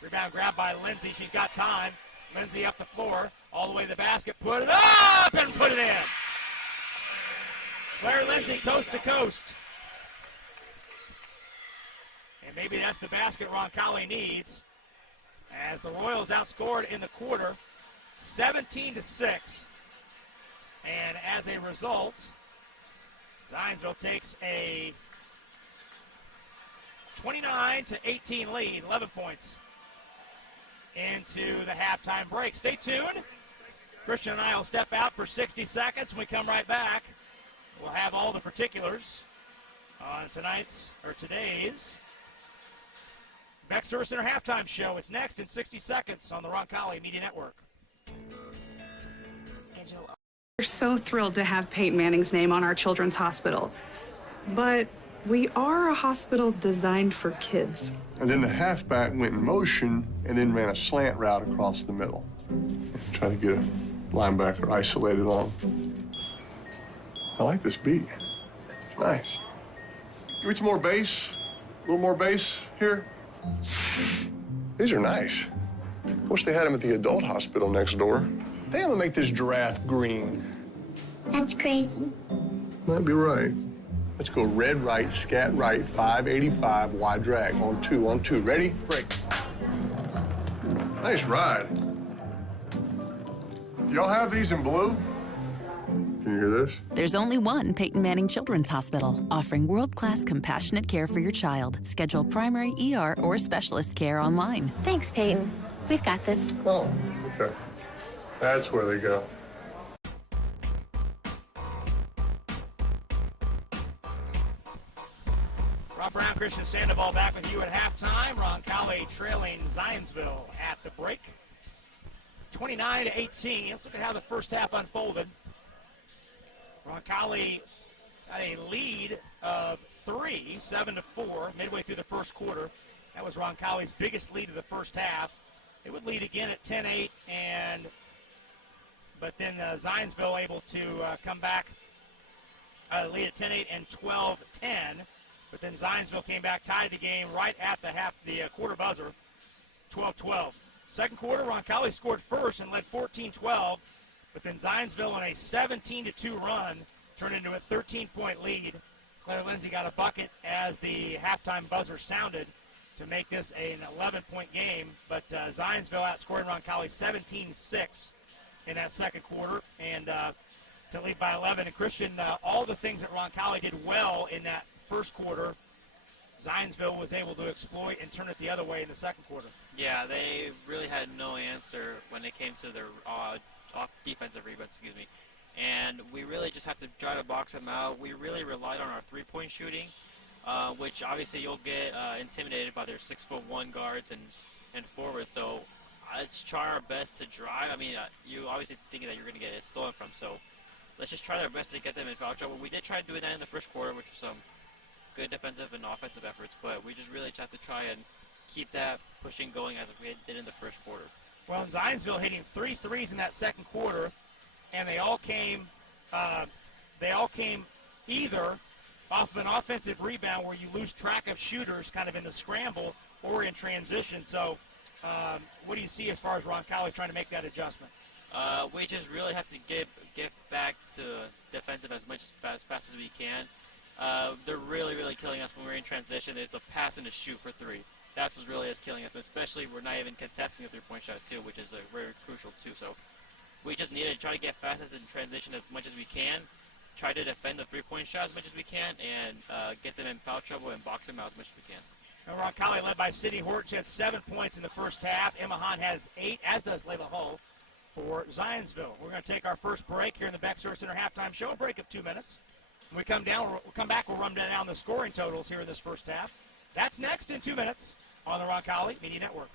Rebound grabbed by Lindsay. She's got time. Lindsay up the floor, all the way to the basket. Put it up and put it in. Claire Lindsay, coast to coast. And maybe that's the basket Roncalli needs, as the Royals outscored in the quarter 17-6. And as a result, Zionsville takes a 29-18 lead, 11 points into the halftime break. Stay tuned. Christian and I will step out for 60 seconds. When we come right back, we'll have all the particulars on today's Beck Service Center halftime show. It's next in 60 seconds on the Roncalli Media Network. We're so thrilled to have Peyton Manning's name on our children's hospital. But we are a hospital designed for kids. And then the halfback went in motion and then ran a slant route across the middle. Try to get a linebacker isolated on him. I like this beat. It's nice. Give me some more bass. A little more bass here. These are nice. Wish they had them at the adult hospital next door. They have to make this giraffe green. That's crazy. Might be right. Let's go red right, scat right, 585, wide drag. On two. Ready? Break. Nice ride. Y'all have these in blue? Can you hear this? There's only one Peyton Manning Children's Hospital, offering world-class compassionate care for your child. Schedule primary, ER, or specialist care online. Thanks, Peyton. We've got this. Oh, okay. That's where they go. Rob Brown, Christian Sandoval back with you at halftime. Roncalli trailing Zionsville at the break. 29-18. Let's look at how the first half unfolded. Roncalli had a lead of 3, 7-4, midway through the first quarter. That was Roncalli's biggest lead of the first half. It would lead again at 10-8, but then Zionsville able to come back, lead at 10-8 and 12-10. But then Zionsville came back, tied the game right at the quarter buzzer, 12-12. Second quarter, Roncalli scored first and led 14-12. But then Zionsville on a 17-2 run turned into a 13-point lead. Claire Lindsay got a bucket as the halftime buzzer sounded to make this an 11-point game. But Zionsville outscored Roncalli 17-6 in that second quarter and to lead by 11. And Christian, all the things that Roncalli did well in that first quarter, Zionsville was able to exploit and turn it the other way in the second quarter. Yeah, they really had no answer when it came to their defensive rebounds, and we really just have to try to box them out. We really relied on our three-point shooting, which obviously you'll get intimidated by their 6'1" guards and forwards. So let's try our best to drive. I mean, you obviously think that you're going to get it stolen from, so let's just try our best to get them in foul trouble. We did try to do that in the first quarter, which was some good defensive and offensive efforts, but we just really have to try and keep that pushing going as we did in the first quarter. Well, Zionsville hitting 3 threes in that second quarter, and they all came either off of an offensive rebound where you lose track of shooters kind of in the scramble or in transition. So what do you see as far as Roncalli trying to make that adjustment? We just really have to get back to defensive as fast as we can. They're really killing us when we're in transition. It's a pass and a shoot for three. That's what really is killing us, especially we're not even contesting a three-point shot too, which is very crucial too. So we just need to try to get fast in transition as much as we can, try to defend the three-point shot as much as we can, and get them in foul trouble and box them out as much as we can. Now, Roncalli led by Sidney Horton. She had 7 points in the first half. Emma Hahn has 8, as does Layla Hull for Zionsville. We're going to take our first break here in the Beck Service Center halftime show, a break of 2 minutes. When we come back, we'll run down the scoring totals here in this first half. That's next in 2 minutes on the Roncalli Media Network.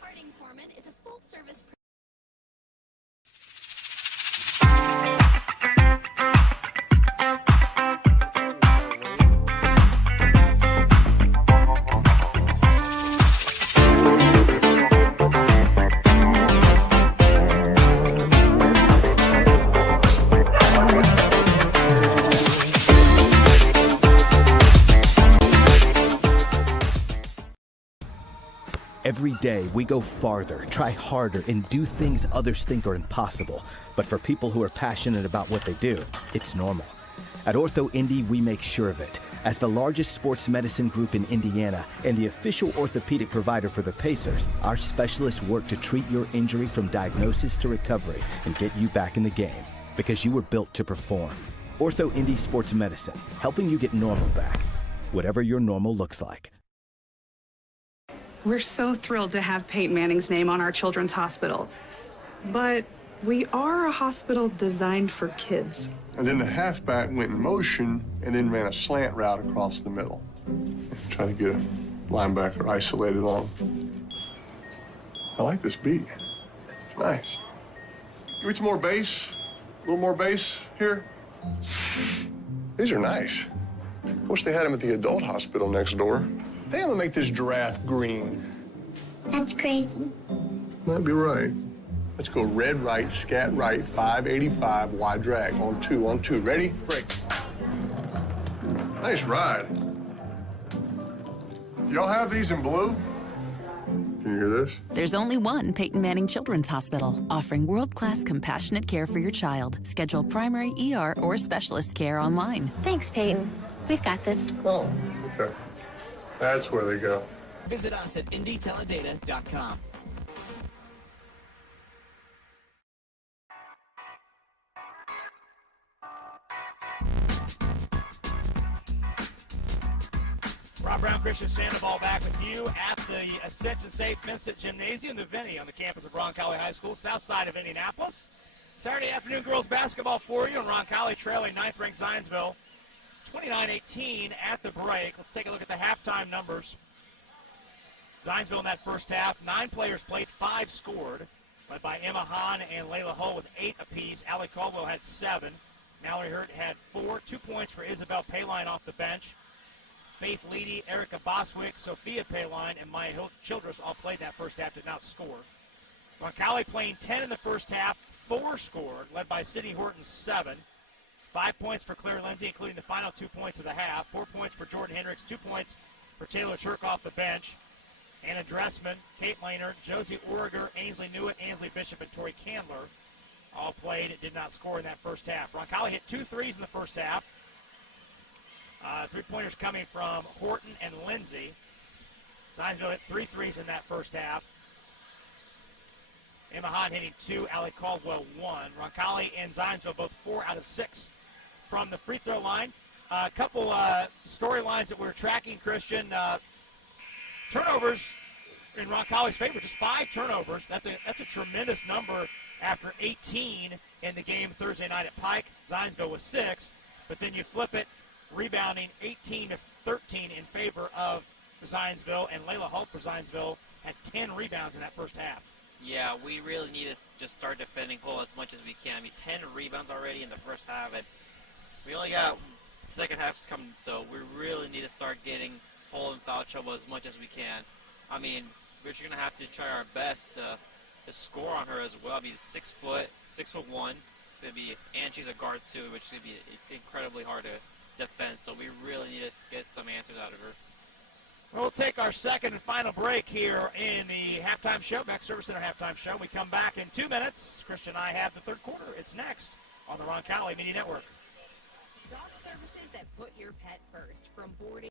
Harding Corman is a full-service Every day, we go farther, try harder, and do things others think are impossible. But for people who are passionate about what they do, it's normal. At Ortho Indy, we make sure of it. As the largest sports medicine group in Indiana and the official orthopedic provider for the Pacers, our specialists work to treat your injury from diagnosis to recovery and get you back in the game, because you were built to perform. Ortho Indy Sports Medicine, helping you get normal back, whatever your normal looks like. We're so thrilled to have Peyton Manning's name on our children's hospital. But we are a hospital designed for kids. And then the halfback went in motion and then ran a slant route across the middle. Trying to get a linebacker isolated on him. I like this beat. It's nice. Give me some more bass. A little more bass here. These are nice. Wish they had them at the adult hospital next door. I think I'm gonna make this giraffe green. That's crazy. Might be right. Let's go red right, scat right, 585, wide drag. On two. Ready? Break. Nice ride. Y'all have these in blue? Can you hear this? There's only one Peyton Manning Children's Hospital, offering world-class compassionate care for your child. Schedule primary ER or specialist care online. Thanks, Peyton. We've got this. Oh, okay. That's where they go. Visit us at indyteledata.com. Rob Brown, Christian Sandoval back with you at the Ascension Safe Vincent Gymnasium, the Vinny, on the campus of Roncalli High School, south side of Indianapolis. Saturday afternoon girls basketball for you, and Roncalli trailing 9th-ranked Zionsville 29-18 at the break. Let's take a look at the halftime numbers. Zionsville in that first half, 9 players played, 5 scored, led by Emma Hahn and Layla Hull with 8 apiece. Allie Caldwell had 7. Mallory Hurt had 4. 2 points for Isabel Payline off the bench. Faith Leedy, Erica Boswick, Sophia Payline, and Maya Childress all played in that first half, did not score. Roncalli playing 10 in the first half, 4 scored, led by Sidney Horton, 7. 5 points for Claire Lindsay, including the final 2 points of the half. 4 points for Jordan Hendricks, 2 points for Taylor Turk off the bench. Anna Dressman, Kate Laner, Josie Origer, Ainsley Newitt, Ainsley Bishop, and Tori Candler all played and did not score in that first half. Roncalli hit 2 threes in the first half. 3-pointers coming from Horton and Lindsay. Zionsville hit 3 threes in that first half. Emma Hahn hitting 2, Allie Caldwell 1. Roncalli and Zionsville both 4 out of 6 from the free throw line. A couple storylines that we're tracking, Christian. Turnovers in Roncalli's favor, just 5 turnovers. That's a tremendous number after 18 in the game Thursday night at Pike. Zionsville was 6, but then you flip it, rebounding 18-13 in favor of Zionsville, and Layla Hull for Zionsville had 10 rebounds in that first half. Yeah, we really need to just start defending Hull as much as we can. I mean, 10 rebounds already in the first half, and we only got second halves coming, so we really need to start getting Hull in foul trouble as much as we can. I mean, we're just gonna have to try our best to score on her as well. I mean, 6'1". It's gonna be, and she's a guard too, which is gonna be incredibly hard to defend. So we really need to get some answers out of her. We'll take our second and final break here in the halftime show, Max Service Center halftime show. We come back in 2 minutes. Christian and I have the third quarter. It's next on the Roncalli Media Network. Dog services that put your pet first, from boarding.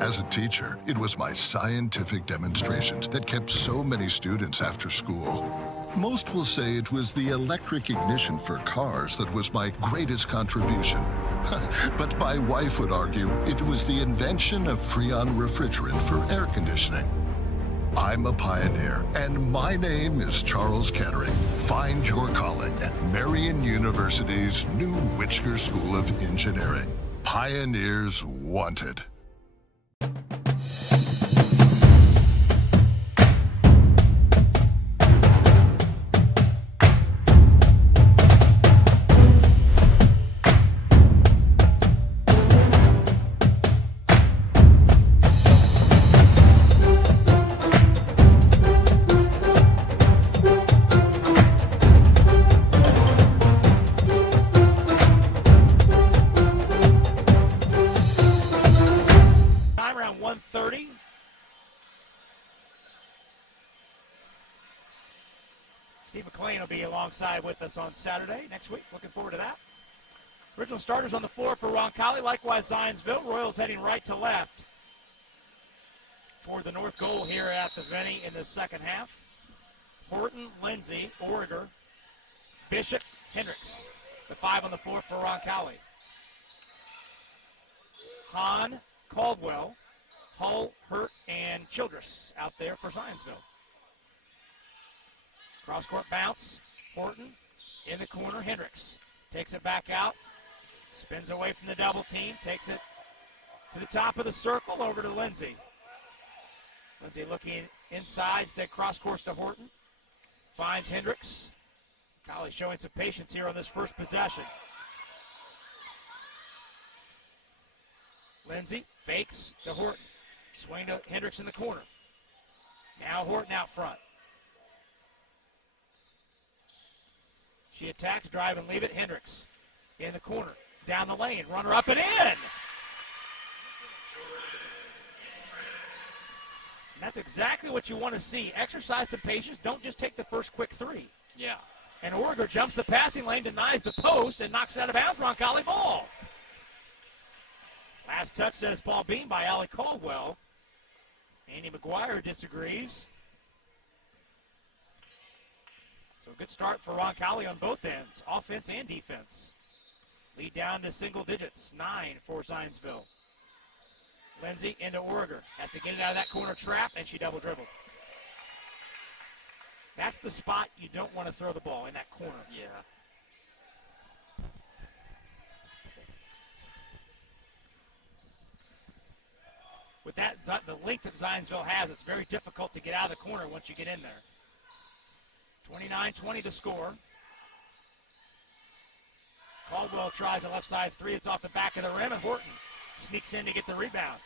As a teacher, it was my scientific demonstrations that kept so many students after school. Most will say it was the electric ignition for cars that was my greatest contribution. But my wife would argue it was the invention of Freon refrigerant for air conditioning. I'm a pioneer, and my name is Charles Kettering. Find your calling at Marian University's new Witchker School of Engineering. Pioneers wanted. With us on Saturday next week. Looking forward to that. Original starters on the floor for Roncalli. Likewise, Zionsville. Royals heading right to left toward the north goal here at the Vinny in the second half. Horton, Lindsay, Origer, Bishop, Hendricks. The five on the floor for Roncalli. Hahn, Caldwell, Hull, Hurt, and Childress out there for Zionsville. Cross-court bounce. Horton in the corner. Hendricks takes it back out. Spins away from the double team. Takes it to the top of the circle over to Lindsay. Lindsay looking inside. Instead cross-course to Horton. Finds Hendricks. Colley showing some patience here on this first possession. Lindsay fakes to Horton. Swing to Hendricks in the corner. Now Horton out front. She attacks, drive, and leave it. Hendricks in the corner. Down the lane. Runner up and in. And that's exactly what you want to see. Exercise some patience. Don't just take the first quick three. Yeah. And Origer jumps the passing lane, denies the post, and knocks out of bounds. Roncalli ball. Last touch says ball beam by Allie Caldwell. Andy McGuire disagrees. So good start for Roncalli on both ends, offense and defense. Lead down to single digits, 9 for Zionsville. Lindsay into Origer. Has to get it out of that corner trap, and she double dribbled. That's the spot you don't want to throw the ball, in that corner. Yeah. With that, the length that Zionsville has, it's very difficult to get out of the corner once you get in there. 29-20 to score. Caldwell tries a left side three. It's off the back of the rim, and Horton sneaks in to get the rebound.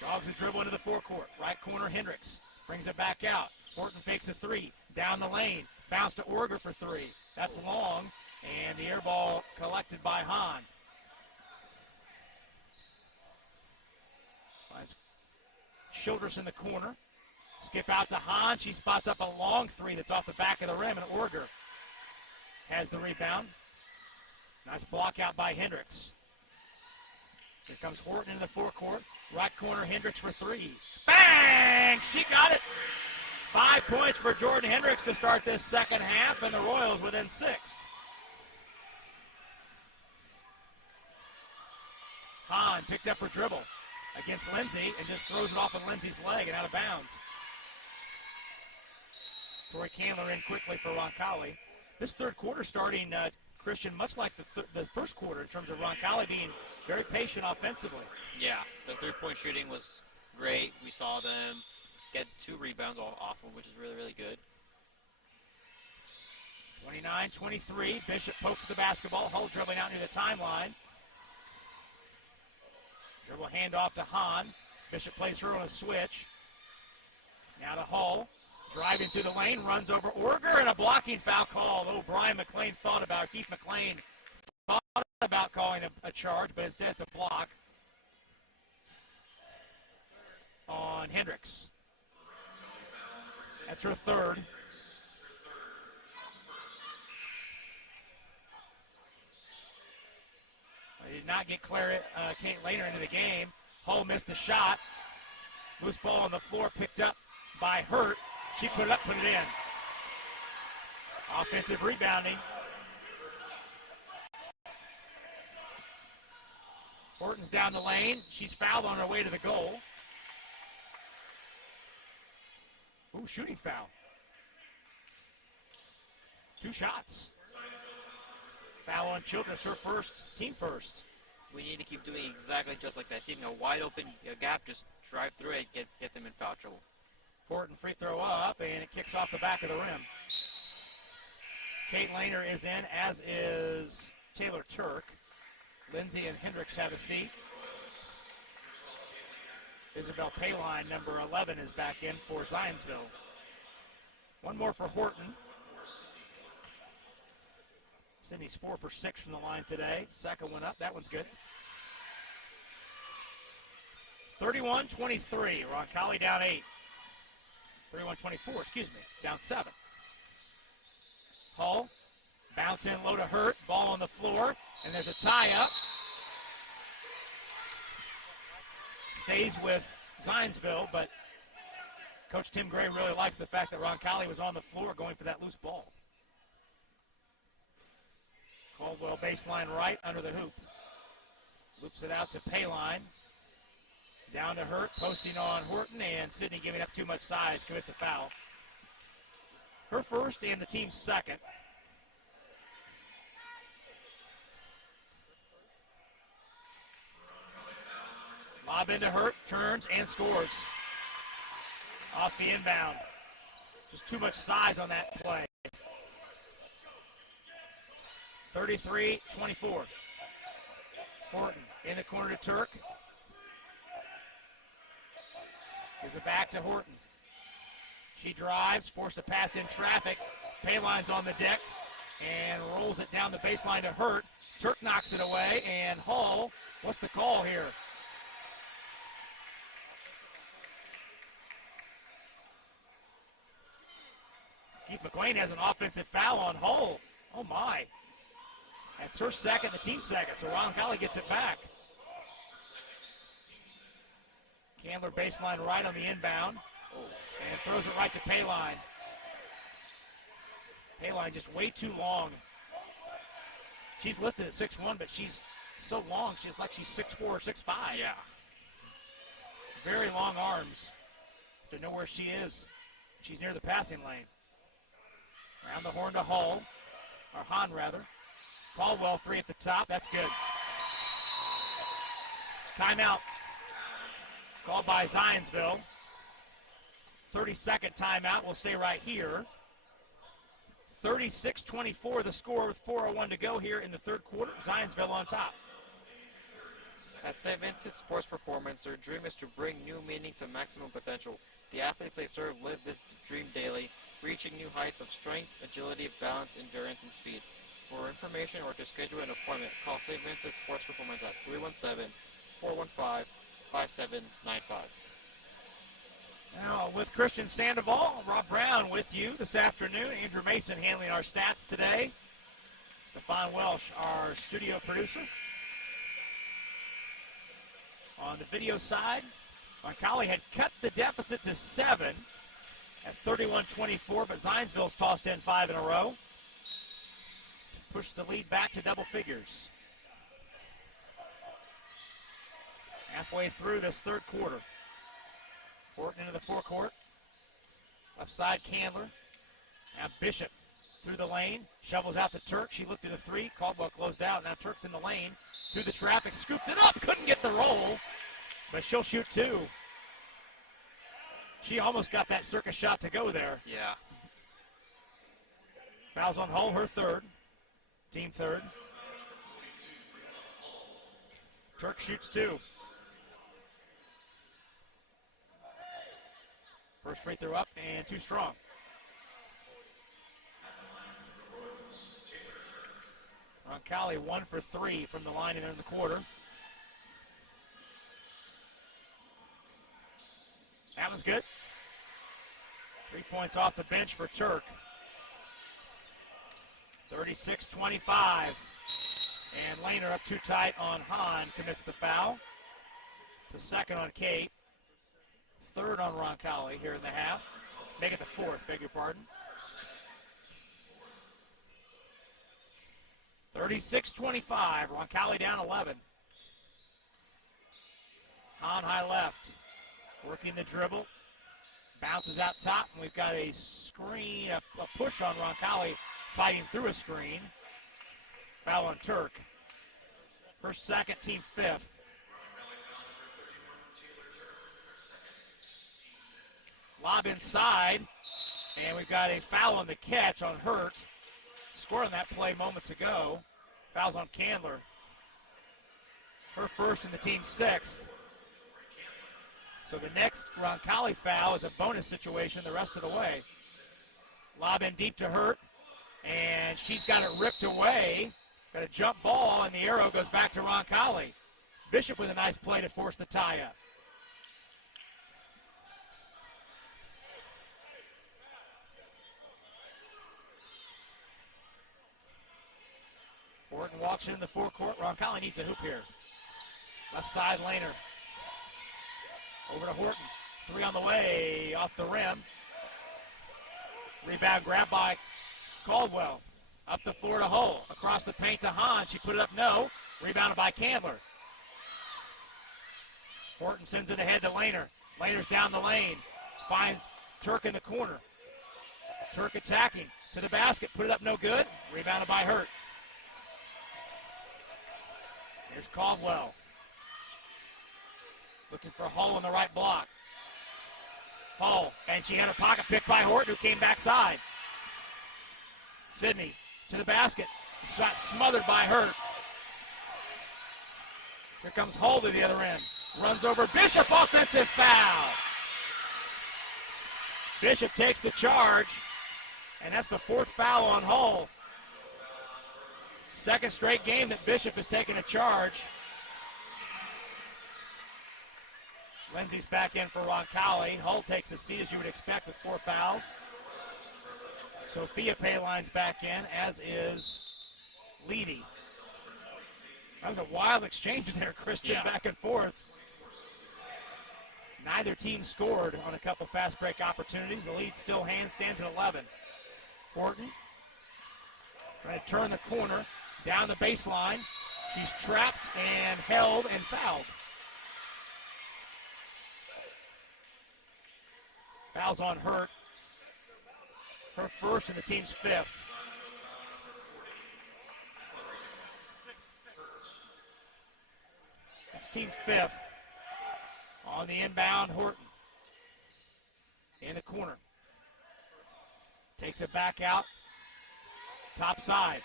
Jogs a dribble into the forecourt. Right corner, Hendricks brings it back out. Horton fakes a three. Down the lane. Bounce to Orger for three. That's long, and the air ball collected by Hahn. Finds Childress in the corner. Skip out to Hahn. She spots up a long three that's off the back of the rim, and Orger has the rebound. Nice block out by Hendricks. Here comes Horton in the forecourt. Right corner, Hendricks for three. Bang! She got it. 5 points for Jordan Hendricks to start this second half, and the Royals within 6. Hahn picked up her dribble against Lindsay and just throws it off of Lindsay's leg and out of bounds. Tori Candler in quickly for Roncalli. This third quarter starting, Christian, much like the first quarter in terms of Roncalli being very patient offensively. Yeah, the three-point shooting was great. We saw them get 2 rebounds off of, which is really, really good. 29-23. Bishop pokes the basketball. Hull dribbling out near the timeline. Dribble handoff to Hahn. Bishop plays her on a switch. Now to Hull. Driving through the lane, runs over Orger, and a blocking foul call. Oh, Keith McLean thought about calling a charge, but instead it's a block on Hendricks. That's her third. They did not get Kate Lehner into the game. Hull missed the shot. Loose ball on the floor picked up by Hurt. She put it up, put it in. Offensive rebounding. Horton's down the lane. She's fouled on her way to the goal. Ooh, shooting foul. 2 shots. Foul on Childress, her first, team first. We need to keep doing exactly just like that. Seeing a wide open gap, just drive through it, get them in foul trouble. Horton free throw up, and it kicks off the back of the rim. Kate Lehner is in, as is Taylor Turk. Lindsay and Hendricks have a seat. Isabel Payline, number 11, is back in for Zionsville. One more for Horton. Sydney's 4 for 6 from the line today. Second one up. That one's good. 31-23. Roncalli down 8. 31-24, excuse me. Down 7. Hull. Bounce in low to Hurt. Ball on the floor. And there's a tie-up. Stays with Zionsville, but Coach Tim Gray really likes the fact that Roncalli was on the floor going for that loose ball. Caldwell baseline right under the hoop. Loops it out to Payline. Down to Hurt, posting on Horton, and Sydney giving up too much size, commits a foul. Her first and the team's second. Lob into Hurt, turns and scores. Off the inbound. Just too much size on that play. 33-24. Horton in the corner to Turk. Gives it back to Horton. She drives, forced to pass in traffic. Payline's on the deck and rolls it down the baseline to Hurt. Turk knocks it away, and Hull, what's the call here? Keith McLean has an offensive foul on Hull. Oh my. That's her second, the team's second, so Roncalli gets it back. Candler baseline right on the inbound, and throws it right to Payline. Payline just way too long. She's listed at 6'1", but she's so long, she's like she's 6'4" or 6'5". Yeah. Very long arms to know where she is. She's near the passing lane. Around the horn to Hull, or Hahn rather. Caldwell 3 at the top, that's good. Timeout called by Zionsville. 30-second timeout, we'll stay right here. 36-24 the score with 4:01 to go here in the third quarter. Zionsville on top. At St. Vincent Sports Performance, their dream is to bring new meaning to maximum potential. The athletes they serve live this dream daily, reaching new heights of strength, agility, balance, endurance, and speed. For information or to schedule an appointment, call St. Vincent Sports Performance at 317-415-5795. Now, with Christian Sandoval, Rob Brown with you this afternoon. Andrew Mason handling our stats today. Stefan Welsh, our studio producer. On the video side, Roncalli had cut the deficit to 7 at 31-24, but Zionsville's tossed in 5 in a row to push the lead back to double figures. Halfway through this third quarter. Horton into the forecourt. Left side, Candler. Now Bishop through the lane. Shovels out to Turk. She looked at a 3. Caldwell closed out. Now Turk's in the lane. Through the traffic. Scooped it up. Couldn't get the roll. But she'll shoot 2. She almost got that circus shot to go there. Yeah. Fouls on Hull, her third. Team third. Turk shoots 2. First free throw up and too strong. Roncalli 1 for 3 from the line in the quarter. That was good. 3 points off the bench for Turk. 36-25. And Lehner up too tight on Hahn, commits the foul. It's the second on Kate. Third on Roncalli here in the half. Make it the fourth, beg your pardon. 36-25, Roncalli down 11. Hahn high left, working the dribble. Bounces out top, and we've got a screen, a push on Roncalli, fighting through a screen. Foul on Turk. Her second, team fifth. Lob inside, and we've got a foul on the catch on Hurt. Scored on that play moments ago. Fouls on Candler. Her first and the team sixth. So the next Roncalli foul is a bonus situation the rest of the way. Lob in deep to Hurt, and she's got it ripped away. Got a jump ball, and the arrow goes back to Roncalli. Bishop with a nice play to force the tie-up. Horton walks in the forecourt. Roncalli needs a hoop here. Left side, Lehner. Over to Horton. 3 on the way, off the rim. Rebound grab by Caldwell. Up the floor to Hull. Across the paint to Hahn. She put it up, no. Rebounded by Candler. Horton sends it ahead to Lehner. Lehner's down the lane. Finds Turk in the corner. Turk attacking. To the basket. Put it up, no good. Rebounded by Hurt. Here's Caldwell. Looking for Hull on the right block. Hull, and she had a pocket pick by Horton, who came backside. Sidney to the basket. Shot smothered by Hurt. Here comes Hull to the other end. Runs over Bishop, offensive foul. Bishop takes the charge, and that's the fourth foul on Hull. Second straight game that Bishop has taken a charge. Lindsay's back in for Roncalli. Hull takes a seat, as you would expect, with 4 fouls. Sophia Payline's back in, as is Leedy. That was a wild exchange there, Christian, back and forth. Neither team scored on a couple fast break opportunities. The lead still stands at 11. Horton trying to turn the corner. Down the baseline. She's trapped and held and fouled. Fouls on Hurt. Her first and the team's fifth. It's team fifth. On the inbound, Horton. In the corner. Takes it back out. Top side.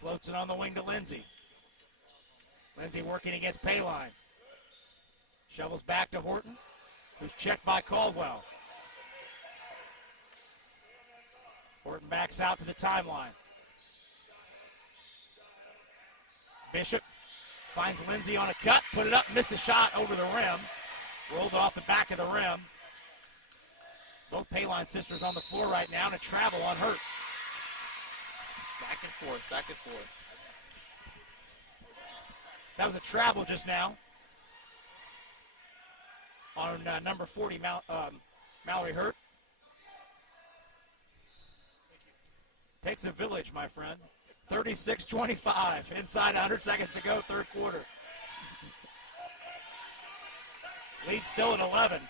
Floats it on the wing to Lindsay. Lindsay working against Payline. Shovels back to Horton, who's checked by Caldwell. Horton backs out to the timeline. Bishop finds Lindsay on a cut, put it up, missed the shot over the rim. Rolled off the back of the rim. Both Payline sisters on the floor right now, and a travel on Hurt. Back and forth, back and forth. That was a travel just now on number 40, Mallory Hurt. Takes a village, my friend. 36-25, inside 100 seconds to go, third quarter. Lead still at 11.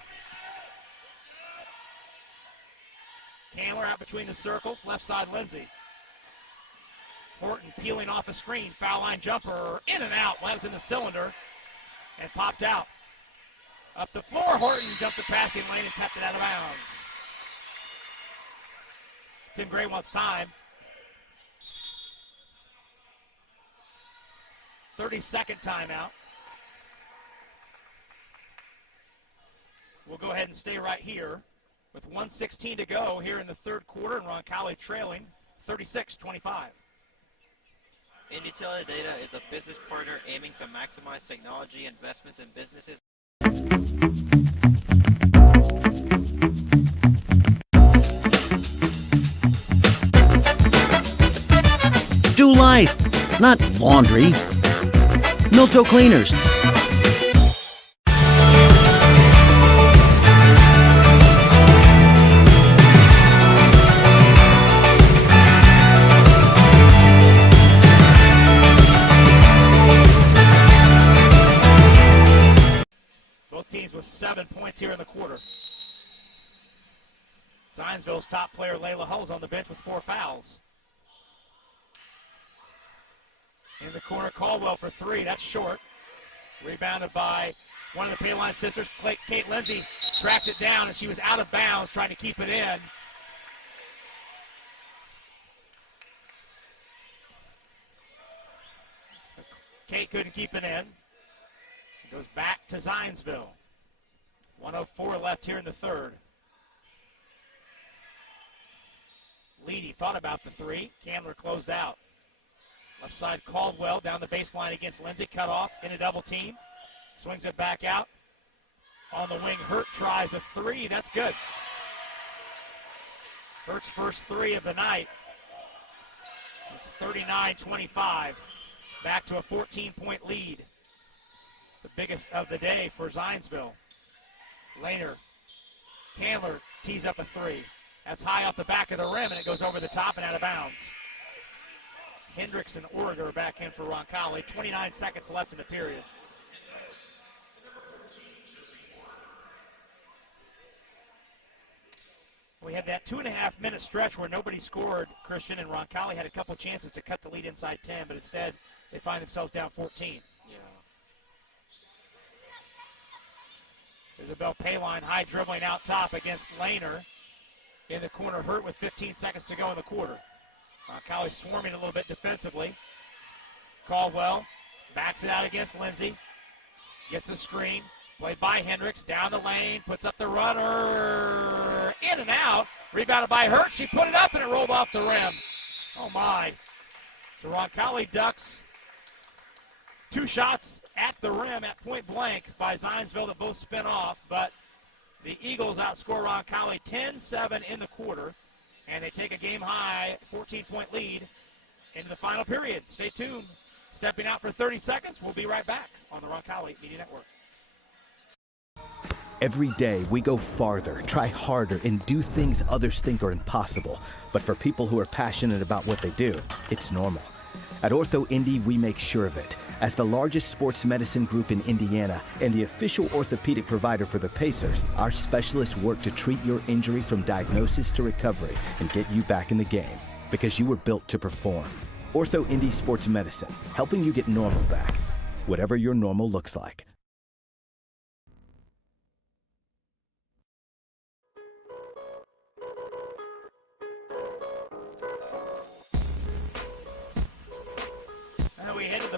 Candler out between the circles, left side Lindsay. Horton peeling off a screen, foul line jumper, in and out, lands in the cylinder, and popped out. Up the floor, Horton jumped the passing lane and tapped it out of bounds. Tim Gray wants time. 30-second timeout. We'll go ahead and stay right here with 1:16 to go here in the third quarter, and Roncalli trailing 36-25. Inutile Data is a business partner aiming to maximize technology investments in businesses. Do life, not laundry. Milto Cleaners. Both teams with 7 points here in the quarter. Zionsville's top player, Layla Hull's on the bench with 4 fouls. In the corner, Caldwell for 3. That's short. Rebounded by one of the Payline sisters, Kate Lindsay. Tracks it down, and she was out of bounds trying to keep it in. Kate couldn't keep it in. Goes back to Zionsville. 1:04 left here in the third. Leedy thought about the 3. Candler closed out. Left side Caldwell down the baseline against Lindsay. Cut off in a double team. Swings it back out. On the wing, Hurt tries a 3. That's good. Hurt's first 3 of the night. It's 39-25. Back to a 14-point lead. The biggest of the day for Zionsville. Lehner. Candler tees up a 3. That's high off the back of the rim, and it goes over the top and out of bounds. Hendricks and Origer are back in for Roncalli. 29 seconds left in the period. We had that 2.5-minute stretch where nobody scored, Christian, and Roncalli had a couple chances to cut the lead inside 10, but instead they find themselves down 14. Yeah. Isabel Payline high dribbling out top against Lehner. In the corner, Hurt with 15 seconds to go in the quarter. Roncalli swarming a little bit defensively. Caldwell backs it out against Lindsay. Gets a screen. Played by Hendricks. Down the lane. Puts up the runner. In and out. Rebounded by Hurt. She put it up and it rolled off the rim. Oh my. So Roncalli ducks 2 shots at the rim at point blank by Zionsville that both spin off. But the Eagles outscore Roncalli 10-7 in the quarter. And they take a game-high 14-point lead into the final period. Stay tuned. Stepping out for 30 seconds. We'll be right back on the Roncalli Media Network. Every day we go farther, try harder, and do things others think are impossible. But for people who are passionate about what they do, it's normal. At Ortho Indy, we make sure of it. As the largest sports medicine group in Indiana and the official orthopedic provider for the Pacers, our specialists work to treat your injury from diagnosis to recovery and get you back in the game, because you were built to perform. Ortho Indy Sports Medicine, helping you get normal back, whatever your normal looks like.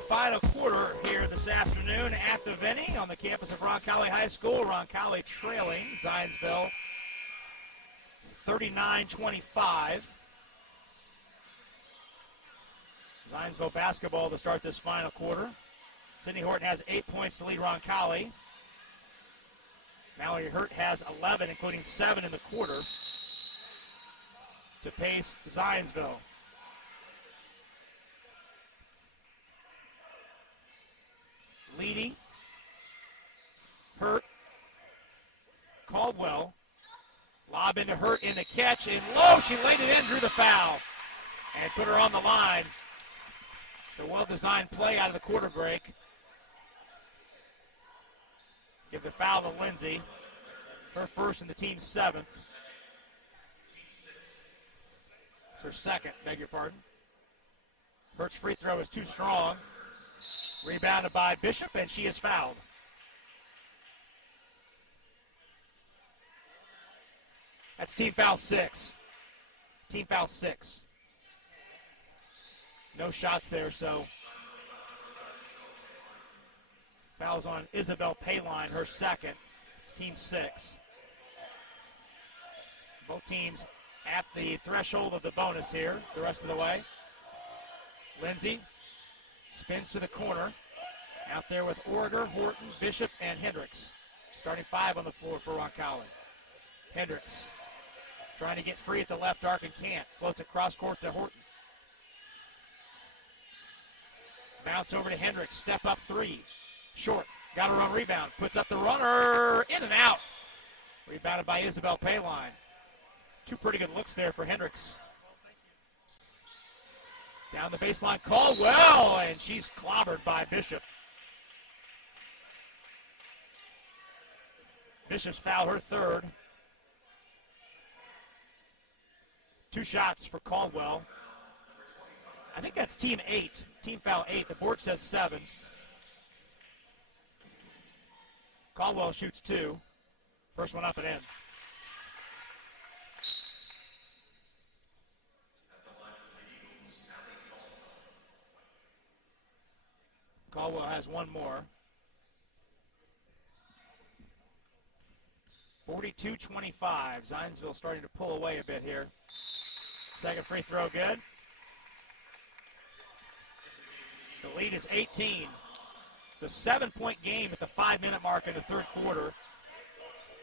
final quarter here this afternoon at the Vinnie on the campus of Roncalli High School. Roncalli trailing Zionsville 39-25. Zionsville basketball to start this final quarter. Sydney Horton has 8 points to lead Roncalli. Mallory Hurt has 11, including 7 in the quarter, to pace Zionsville. Leedy, Hurt, Caldwell, lob into Hurt in the catch, and low, she laid it in, drew the foul, and put her on the line. It's a well-designed play out of the quarter break. Give the foul to Lindsay, her first and the team's 7th. It's her second, beg your pardon. Hurt's free throw is too strong. Rebounded by Bishop, and she is fouled. That's team foul 6. Team foul 6. No shots there, so fouls on Isabel Payline, her second, team 6. Both teams at the threshold of the bonus here the rest of the way. Lindsay spins to the corner. Out there with Orator, Horton, Bishop, and Hendricks. Starting 5 on the floor for Roncalli. Hendricks trying to get free at the left arc and can't. Floats across court to Horton. Bounce over to Hendricks. Step up 3. Short. Got her own rebound. Puts up the runner. In and out. Rebounded by Isabel Payline. 2 pretty good looks there for Hendricks. Down the baseline, Caldwell, and she's clobbered by Bishop. Bishop's fouled her 3rd. 2 shots for Caldwell. I think that's team 8. Team foul 8. The board says 7. Caldwell shoots 2. First one up and in. Caldwell has 1 more. 42-25. Zionsville starting to pull away a bit here. Second free throw good. The lead is 18. It's a 7-point game at the 5-minute mark in the 3rd quarter.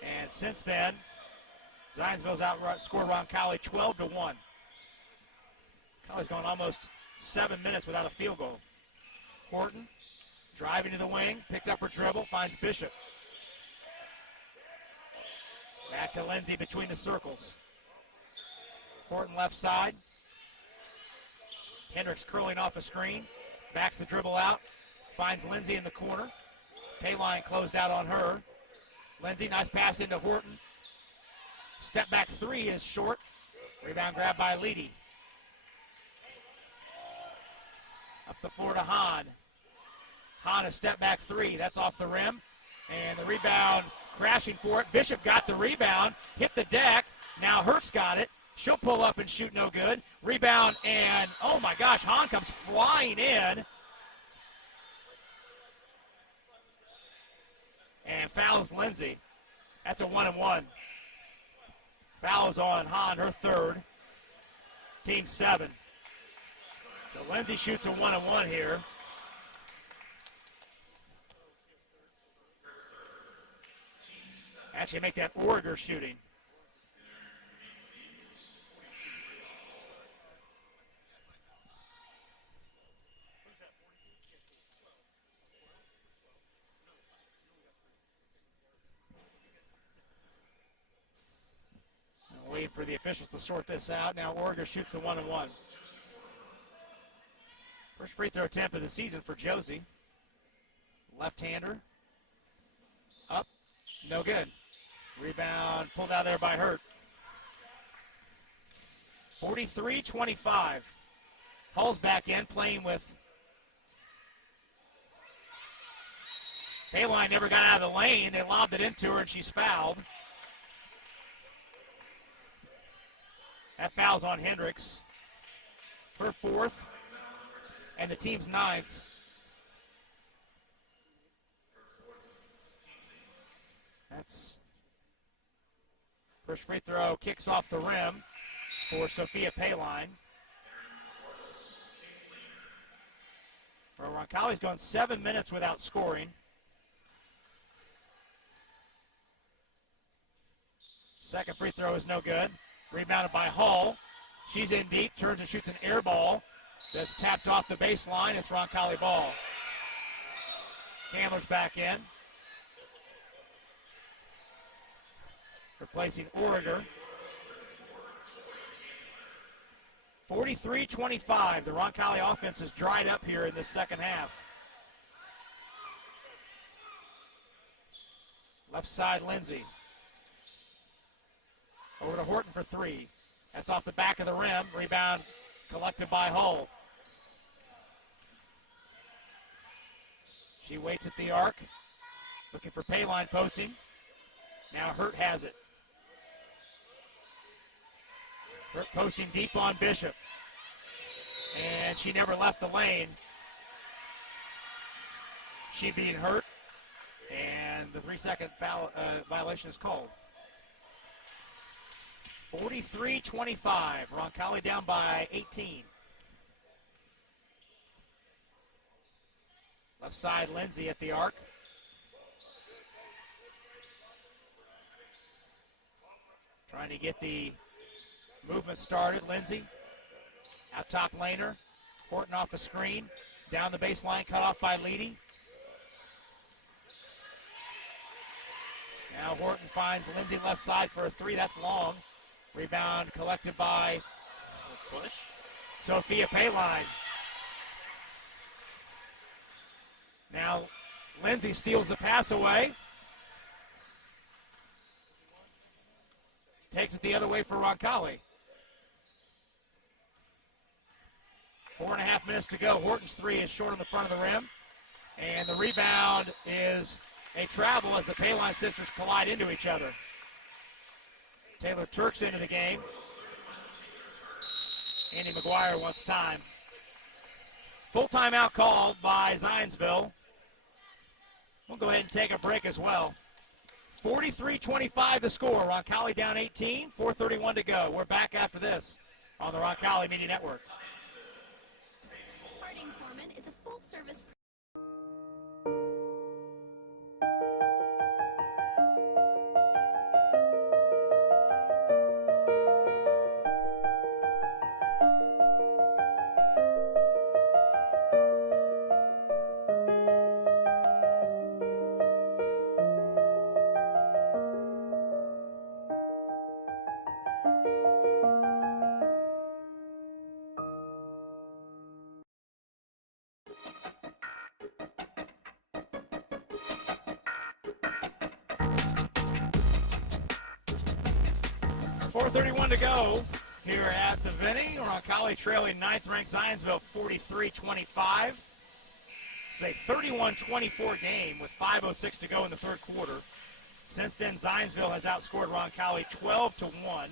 And since then, Zionsville's outscored Roncalli 12-1. Roncalli's gone almost 7 minutes without a field goal. Horton driving to the wing, picked up her dribble, finds Bishop. Back to Lindsay between the circles. Horton left side. Hendricks curling off a screen. Backs the dribble out. Finds Lindsay in the corner. Payline closed out on her. Lindsay, nice pass into Horton. Step back 3 is short. Rebound grab by Leedy. Up the floor to Hahn. Hahn a step back 3. That's off the rim. And the rebound crashing for it. Bishop got the rebound. Hit the deck. Now Hurt's got it. She'll pull up and shoot no good. Rebound and, oh my gosh, Hahn comes flying in. And fouls Lindsay. That's a 1-and-1. Fouls on Hahn, her 3rd. Team 7. So Lindsay shoots a 1-and-1 here. Actually make that Orator shooting. Wait for the officials to sort this out. Now Orator shoots the 1-and-1. First free throw attempt of the season for Josie. Left-hander. Up. No good. Rebound pulled out there by Hurt. 43-25. Hull's back in playing with Payline. Never got out of the lane. They lobbed it into her and she's fouled. That foul's on Hendricks. Her 4th and the team's 9th. That's first free throw, kicks off the rim for Sophia Payline. Well, Roncalli's gone 7 minutes without scoring. Second free throw is no good. Rebounded by Hall. She's in deep, turns and shoots an air ball that's tapped off the baseline. It's Roncalli ball. Candler's back in. Replacing Origer. 43-25. The Roncalli offense is dried up here in this second half. Left side, Lindsay. Over to Horton for three. That's off the back of the rim. Rebound collected by Hull. She waits at the arc. Looking for Payline posting. Now Hurt has it. Hurt posting deep on Bishop. And she never left the lane. She being Hurt. And the 3-second foul violation is called. 43-25. Roncalli down by 18. Left side, Lindsay at the arc. Trying to get the movement started. Lindsay. Out top laner. Horton off the screen. Down the baseline, cut off by Leedy. Now Horton finds Lindsay left side for a three. That's long. Rebound collected by push. Sophia Payline. Now Lindsay steals the pass away. Takes it the other way for Roncalli. 4.5 minutes to go. Horton's three is short on the front of the rim. And the rebound is a travel as the Payline sisters collide into each other. Taylor Turk's into the game. Andy McGuire wants time. Full timeout called by Zionsville. We'll go ahead and take a break as well. 43-25 the score. Roncalli down 18, 4:31 to go. We're back after this on the Roncalli Media Network. Harding Foreman is a full-service. To go here at the Vinny. Roncalli trailing 9th-ranked Zionsville 43-25. It's a 31-24 game with 5:06 to go in the third quarter. Since then, Zionsville has outscored Roncalli 12-1.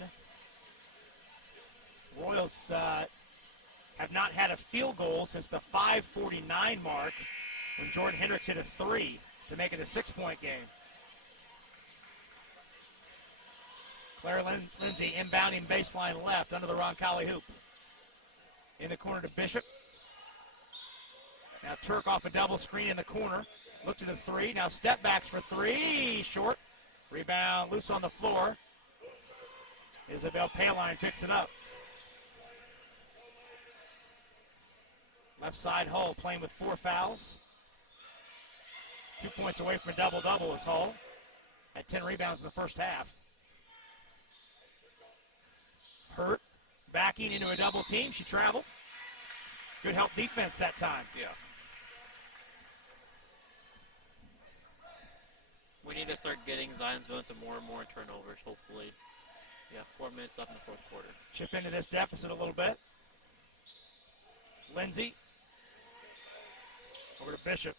Royals have not had a field goal since the 5:49 mark when Jordan Hendricks hit a three to make it a 6-point game. Claire Lindsay inbounding baseline left under the Roncalli hoop. In the corner to Bishop. Now Turk off a double screen in the corner. Look to the three. Now step backs for three. Short. Rebound loose on the floor. Isabel Payline picks it up. Left side Hull playing with 4 fouls. 2 points away from a double-double is Hull. Had 10 rebounds in the first half. Hurt, backing into a double team. She traveled. Good help defense that time. Yeah. We need to start getting Zionsville into more and more turnovers, hopefully. Yeah, 4 minutes left in the fourth quarter. Chip into this deficit a little bit. Lindsay. Over to Bishop.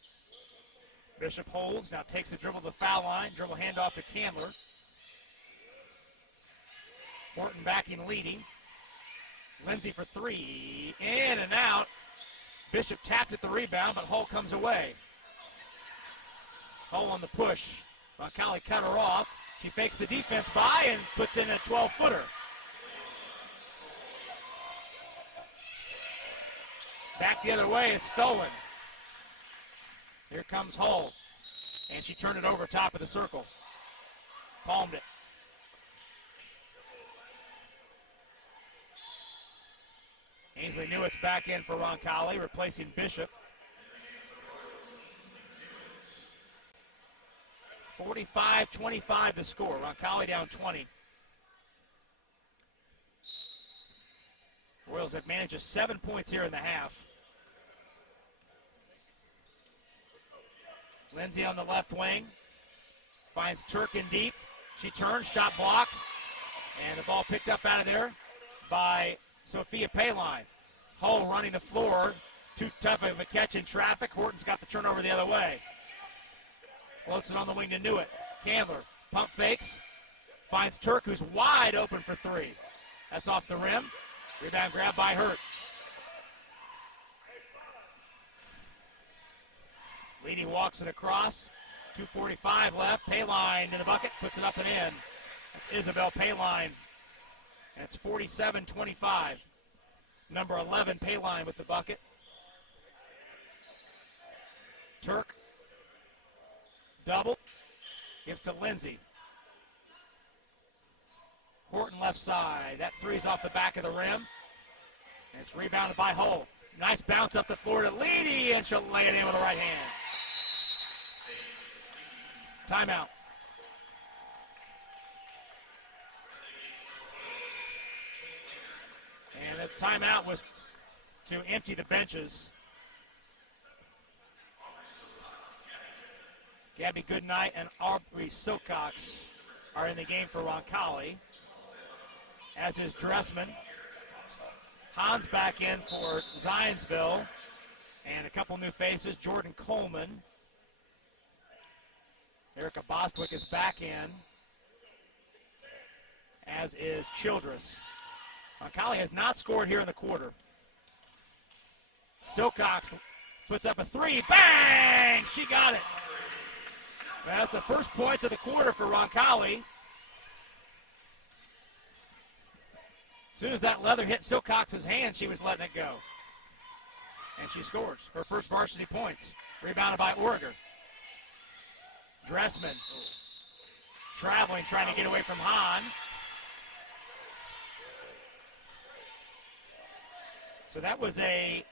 Bishop holds, now takes the dribble to the foul line. Dribble handoff to Candler. Horton backing, leading. Lindsay for three. In and out. Bishop tapped at the rebound, but Hull comes away. Hull on the push. Roncalli cut her off. She fakes the defense by and puts in a 12-footer. Back the other way, it's stolen. Here comes Hull. And she turned it over top of the circle. Palmed it. Ainsley Newitt's back in for Roncalli, replacing Bishop. 45-25 the score. Roncalli down 20. Royals have managed just 7 points here in the half. Lindsay on the left wing. Finds Turk in deep. She turns, shot blocked. And the ball picked up out of there by Sophia Payline. Hull running the floor. Too tough of a catch in traffic. Horton's got the turnover the other way. Floats it on the wing to Newitt. Candler, pump fakes. Finds Turk, who's wide open for three. That's off the rim. Rebound grab by Hurt. Leedy walks it across. 2:45 left. Payline in the bucket. Puts it up and in. That's Isabel Payline. And it's 47-25. Number 11, Payline with the bucket. Turk. Double. Gives to Lindsay. Horton left side. That three's off the back of the rim. And it's rebounded by Hull. Nice bounce up the floor to Leedy, and she'll lay it in with the right hand. Timeout. And the timeout was to empty the benches. Gabby Goodnight and Aubrey Silcox are in the game for Roncalli, as is Dressman. Hans back in for Zionsville, and a couple new faces, Jordan Coleman. Erica Bostwick is back in, as is Childress. Roncalli has not scored here in the quarter. Silcox puts up a three. Bang! She got it. That's the first points of the quarter for Roncalli. As soon as that leather hit Silcox's hand, she was letting it go. And she scores her first varsity points. Rebounded by Orger. Dressman traveling, trying to get away from Hahn. So that was a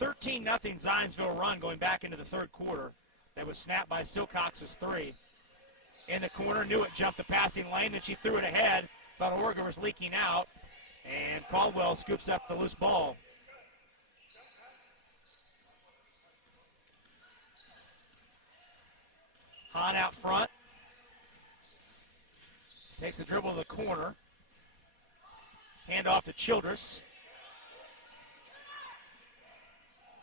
13-0 Zionsville run going back into the third quarter. That was snapped by Silcox's three. In the corner, Newitt jumped the passing lane, then she threw it ahead. Thought Oregon was leaking out, and Caldwell scoops up the loose ball. Hahn out front. Takes the dribble to the corner. Hand off to Childress.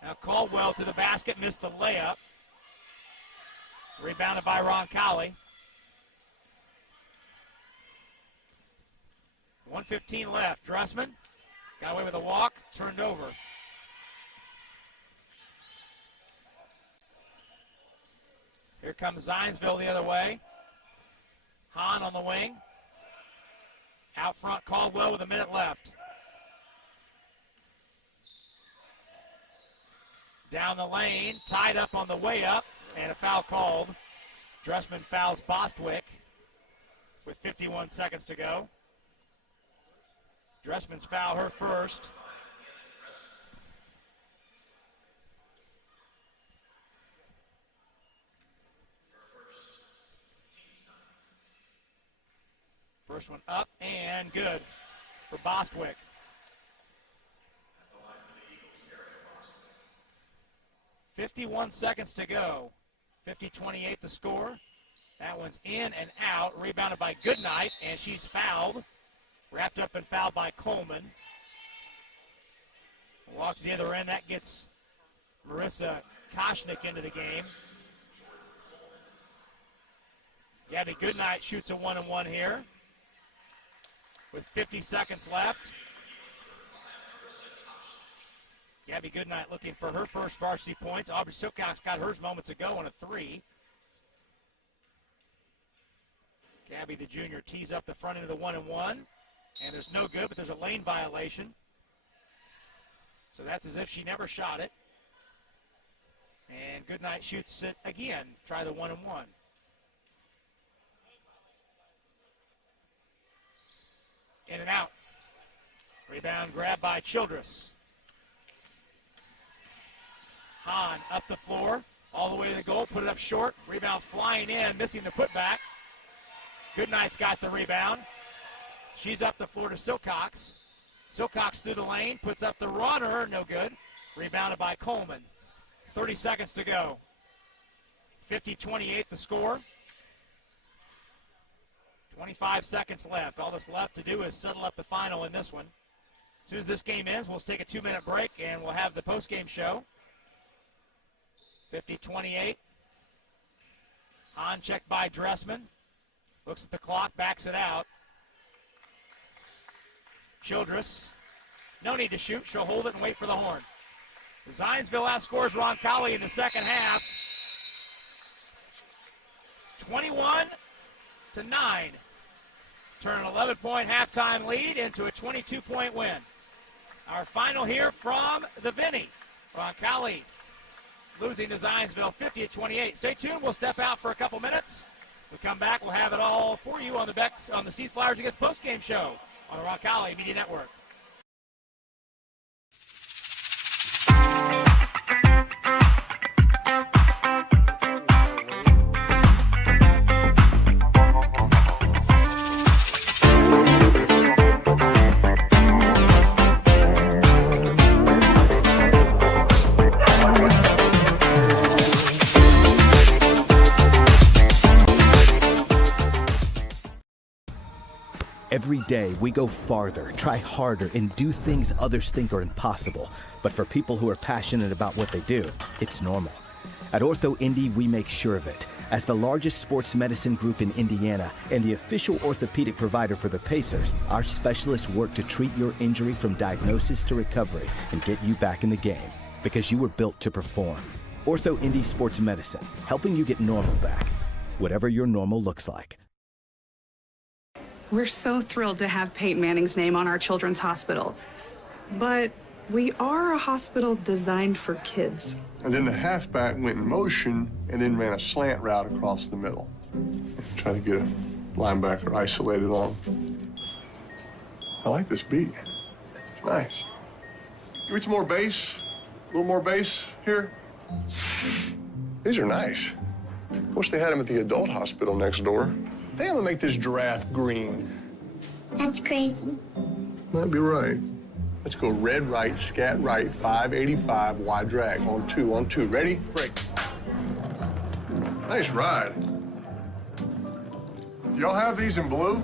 Now Caldwell to the basket, missed the layup. Rebounded by Roncalli. 1:15 left. Dressman got away with a walk, turned over. Here comes Zionsville the other way. Hahn on the wing. Out front, Caldwell with a minute left. Down the lane, tied up on the way up, and a foul called. Dressman fouls Bostwick with 51 seconds to go. Dressman's foul her first. First one up and good for Bostwick. 51 seconds to go. 50-28 the score. That one's in and out. Rebounded by Goodnight, and she's fouled. Wrapped up and fouled by Coleman. Walk to the other end. That gets Marissa Koshnick into the game. Gabby Goodnight shoots a 1-and-1 here with 50 seconds left. Gabby Goodnight looking for her first varsity points. Aubrey Silcox got hers moments ago on a three. Abby, the junior, tees up the front end of the 1-and-1, and there's no good, but there's a lane violation. So that's as if she never shot it. And Goodnight shoots it again. Try the 1-and-1. In and out. Rebound grab by Childress. Hahn up the floor, all the way to the goal, put it up short. Rebound flying in, missing the putback. Goodnight's got the rebound. She's up the floor to Silcox. Silcox through the lane, puts up the runner, no good. Rebounded by Coleman. 30 seconds to go. 50-28 the score. 25 seconds left. All that's left to do is settle up the final in this one. As soon as this game ends, we'll take a 2-minute break and we'll have the post-game show. 50-28. On check by Dressman. Looks at the clock, backs it out. Childress, no need to shoot. She'll hold it and wait for the horn. Zionsville outscores Roncalli in the second half. 21-9. Turn an 11-point halftime lead into a 22-point win. Our final here from the Vinny. Roncalli losing to Zionsville 50-28. Stay tuned. We'll step out for a couple minutes. We'll come back. We'll have it all for you on the Steve's Flyers Against Postgame show on the Roncalli Media Network. Every day, we go farther, try harder, and do things others think are impossible. But for people who are passionate about what they do, it's normal. At Ortho Indy, we make sure of it. As the largest sports medicine group in Indiana and the official orthopedic provider for the Pacers, our specialists work to treat your injury from diagnosis to recovery and get you back in the game. Because you were built to perform. Ortho Indy Sports Medicine, helping you get normal back. Whatever your normal looks like. We're so thrilled to have Peyton Manning's name on our children's hospital. But we are a hospital designed for kids. And then the halfback went in motion and then ran a slant route across the middle. Try to get a linebacker isolated on him. I like this beat. It's nice. Give me some more bass. A little more bass here. These are nice. Wish they had them at the adult hospital next door. They have to make this giraffe green. That's crazy. Might be right. Let's go red right, scat right, 585, wide drag. On two. Ready? Break. Nice ride. Y'all have these in blue?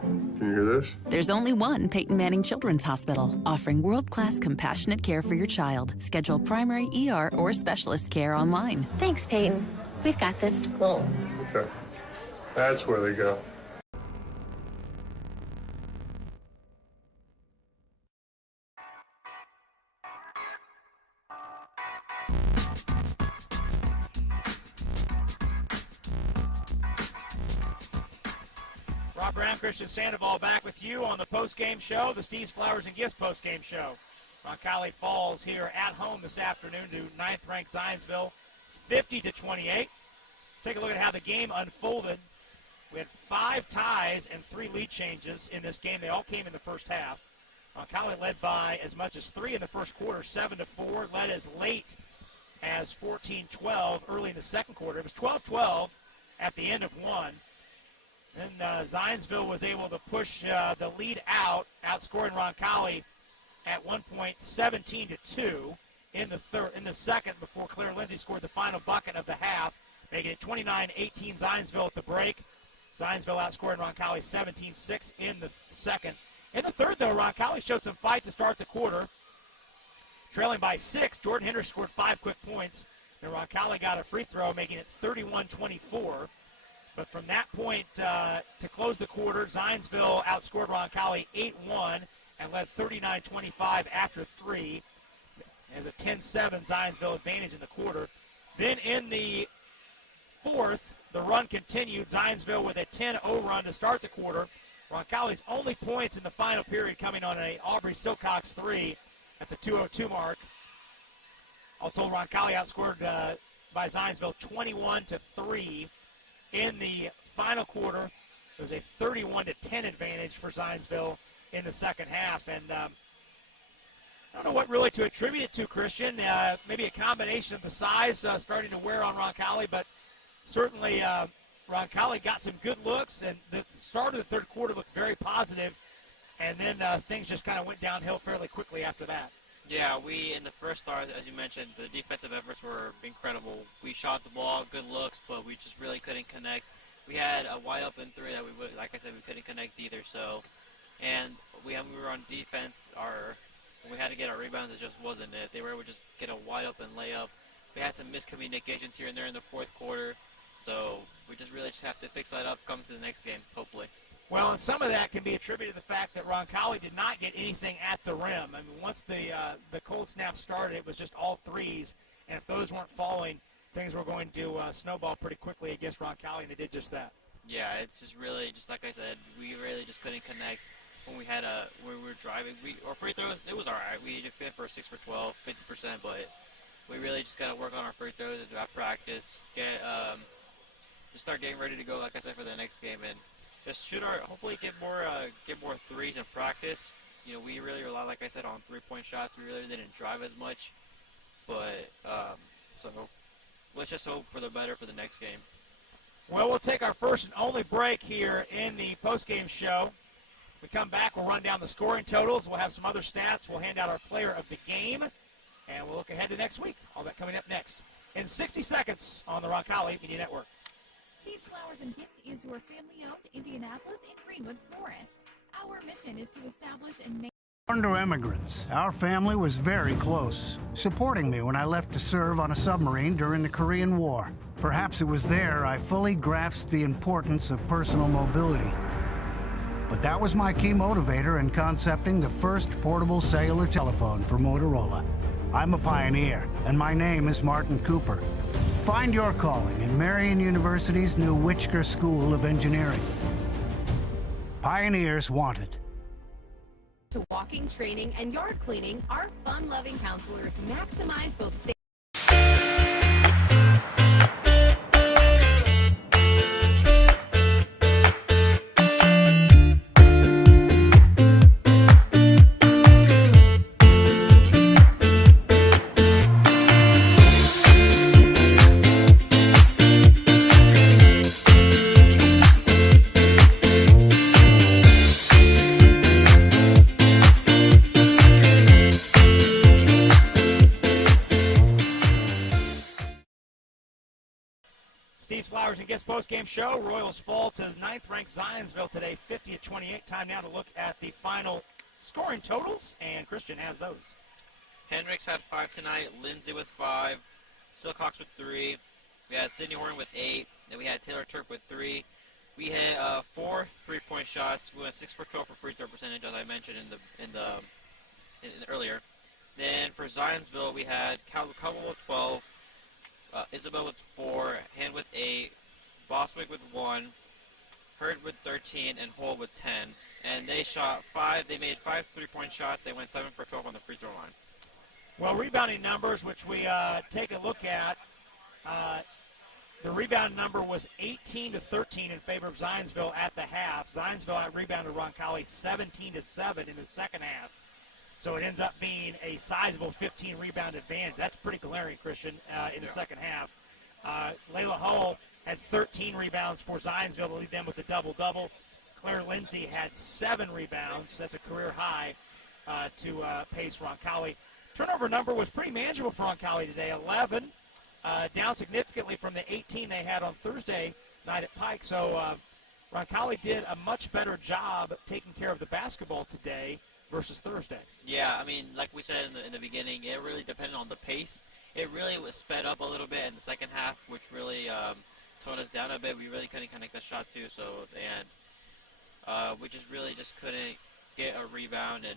Can you hear this? There's only one Peyton Manning Children's Hospital, offering world-class compassionate care for your child. Schedule primary, ER, or specialist care online. Thanks, Peyton. We've got this. Oh, okay. That's where they go. Rob Brown, Christian Sandoval back with you on the post-game show, the Steve's Flowers and Gifts post-game show. Roncalli falls here at home this afternoon to 9th-ranked Zionsville, 50-28. Take a look at how the game unfolded. We had 5 ties and 3 lead changes in this game. They all came in the first half. Roncalli led by as much as 3 in the first quarter, 7-4. Led as late as 14-12 early in the second quarter. It was 12-12 at the end of one. Then Zionsville was able to push the lead out, outscoring Roncalli at one point 17-2 in the second before Claire Lindsay scored the final bucket of the half, making it 29-18 Zionsville at the break. Zionsville outscoring Roncalli 17-6 in the second. In the third, though, Roncalli showed some fight to start the quarter. Trailing by 6, Jordan Hendricks scored 5 quick points. Then Roncalli got a free throw, making it 31-24. But from that point to close the quarter, Zionsville outscored Roncalli 8-1 and led 39-25 after 3. As a 10-7 Zionsville advantage in the quarter. Then in the fourth, the run continued. Zionsville with a 10-0 run to start the quarter. Roncalli's only points in the final period coming on a Aubrey Silcox 3 at the 2:02 mark. All told, Roncalli outscored by Zionsville 21-3 in the final quarter. It was a 31-10 advantage for Zionsville in the second half. And I don't know what really to attribute it to, Christian. Maybe a combination of the size starting to wear on Roncalli, but certainly Roncalli got some good looks, and the start of the third quarter looked very positive, and then things just kind of went downhill fairly quickly after that. Yeah, we, in the first start, as you mentioned, the defensive efforts were incredible. We shot the ball, good looks, but we just really couldn't connect. We had a wide open three that like I said, we couldn't connect either. So, and when we were on defense, when we had to get our rebounds, it just wasn't it. They were able to just get a wide open layup. We had some miscommunications here and there in the fourth quarter. So we just really have to fix that up, come to the next game, hopefully. Well, and some of that can be attributed to the fact that Roncalli did not get anything at the rim. I mean, once the cold snap started, it was just all threes, and if those weren't falling, things were going to snowball pretty quickly against Roncalli, and they did just that. Yeah, it's just really, just like I said, we really just couldn't connect when we were driving. Our free throws, it was all right. We did fit for 6 for 12, 50%, but we really just got to work on our free throws, at practice, just start getting ready to go, like I said, for the next game, and just hopefully get more threes in practice. You know, we really rely, like I said, on 3-point shots. We really didn't drive as much, but so let's just hope for the better for the next game. Well, we'll take our first and only break here in the postgame show. We come back, we'll run down the scoring totals. We'll have some other stats. We'll hand out our player of the game, and we'll look ahead to next week. All that coming up next in 60 seconds on the Roncalli Media Network. Steve's Flowers and Gifts is your family-owned Indianapolis and Greenwood florist. Our mission is to establish and maintain. Born to immigrants, our family was very close, supporting me when I left to serve on a submarine during the Korean War. Perhaps it was there I fully grasped the importance of personal mobility. But that was my key motivator in concepting the first portable cellular telephone for Motorola. I'm a pioneer, and my name is Martin Cooper. Find your calling in Marion University's new Whitchker School of Engineering. Pioneers wanted. To walking, training, and yard cleaning, our fun-loving counselors maximize both safety. Flowers and Gifts postgame show. Royals fall to 9th-ranked Zionsville today, 50-28. Time now to look at the final scoring totals, and Christian has those. Hendricks had 5 tonight, Lindsay with 5, Silcox with 3, we had Sidney Horn with 8, then we had Taylor Turk with 3. We had 4 3-point shots. We went 6 for 12 for free throw percentage, as I mentioned in earlier. Then for Zionsville, we had Cowell with 12, Isabel with 4, Hand with 8, Boswick with 1, Hurd with 13, and Hole with 10. And they made 5 3-point shots. They went 7 for 12 on the free throw line. Well, rebounding numbers, which we take a look at, the rebound number was 18-13 in favor of Zionsville at the half. Zionsville out-rebounded Roncalli 17-7 in the second half. So it ends up being a sizable 15-rebound advantage. That's pretty glaring, Christian, in the second half. Layla Hull had 13 rebounds for Zionsville to lead them with a double-double. Claire Lindsay had 7 rebounds. That's a career high to pace Roncalli. Turnover number was pretty manageable for Roncalli today, 11, down significantly from the 18 they had on Thursday night at Pike. So Roncalli did a much better job taking care of the basketball today versus Thursday. Yeah, I mean, like we said in the beginning, it really depended on the pace. It really was sped up a little bit in the second half, which really toned us down a bit. We really couldn't connect the shot too, so at the end, we just couldn't get a rebound. And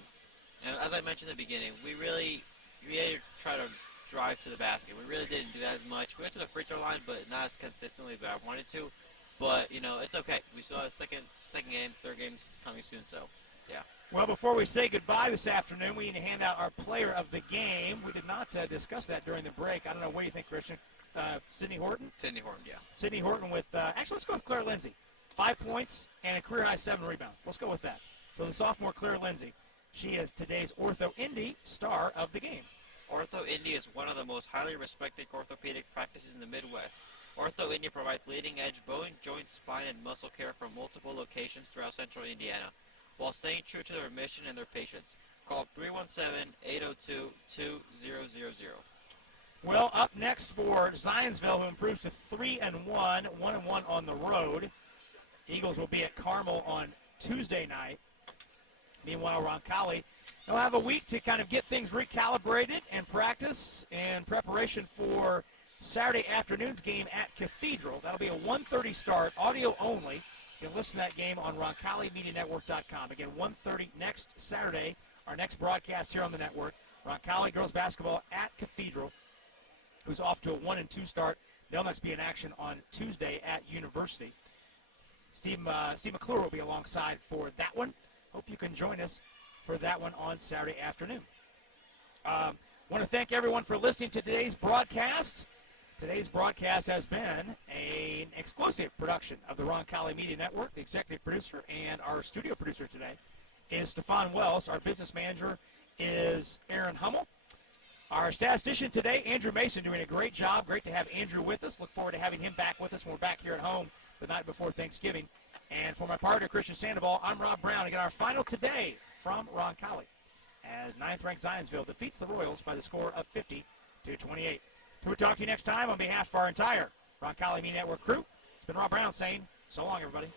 as I mentioned in the beginning, we had to try to drive to the basket. We really didn't do that as much. We went to the free throw line, but not as consistently as I wanted to. But, you know, it's okay. We still have second game, third game's coming soon, so, yeah. Well, before we say goodbye this afternoon, we need to hand out our player of the game. We did not discuss that during the break. I don't know. What do you think, Christian? Sydney Horton? Sydney Horton, yeah. Sydney Horton with, actually, let's go with Claire Lindsay. 5 points and a career-high 7 rebounds. Let's go with that. So the sophomore Claire Lindsay, she is today's Ortho Indy star of the game. Ortho Indy is one of the most highly respected orthopedic practices in the Midwest. Ortho Indy provides leading-edge bone, joint, spine, and muscle care from multiple locations throughout central Indiana, while staying true to their mission and their patients. Call 317-802-2000. Well, up next for Zionsville, who improves to 3-1, 1-1 on the road. Eagles will be at Carmel on Tuesday night. Meanwhile, Roncalli, they'll have a week to kind of get things recalibrated and practice in preparation for Saturday afternoon's game at Cathedral. That'll be a 1:30 start, audio only. You can listen to that game on RoncalliMediaNetwork.com. Again, 1:30 next Saturday, our next broadcast here on the network. Roncalli girls basketball at Cathedral, who's off to a 1-2 start. They'll next be in action on Tuesday at University. Steve McClure will be alongside for that one. Hope you can join us for that one on Saturday afternoon. Want to thank everyone for listening to today's broadcast. Today's broadcast has been an exclusive production of the Roncalli Media Network. The executive producer and our studio producer today is Stefan Wells. Our business manager is Aaron Hummel. Our statistician today, Andrew Mason, doing a great job. Great to have Andrew with us. Look forward to having him back with us when we're back here at home the night before Thanksgiving. And for my partner, Christian Sandoval, I'm Rob Brown. Again, our final today from Roncalli as 9th-ranked Zionsville defeats the Royals by the score of 50-28. We'll talk to you next time on behalf of our entire Roncalli Media Network crew. It's been Rob Brown saying so long, everybody.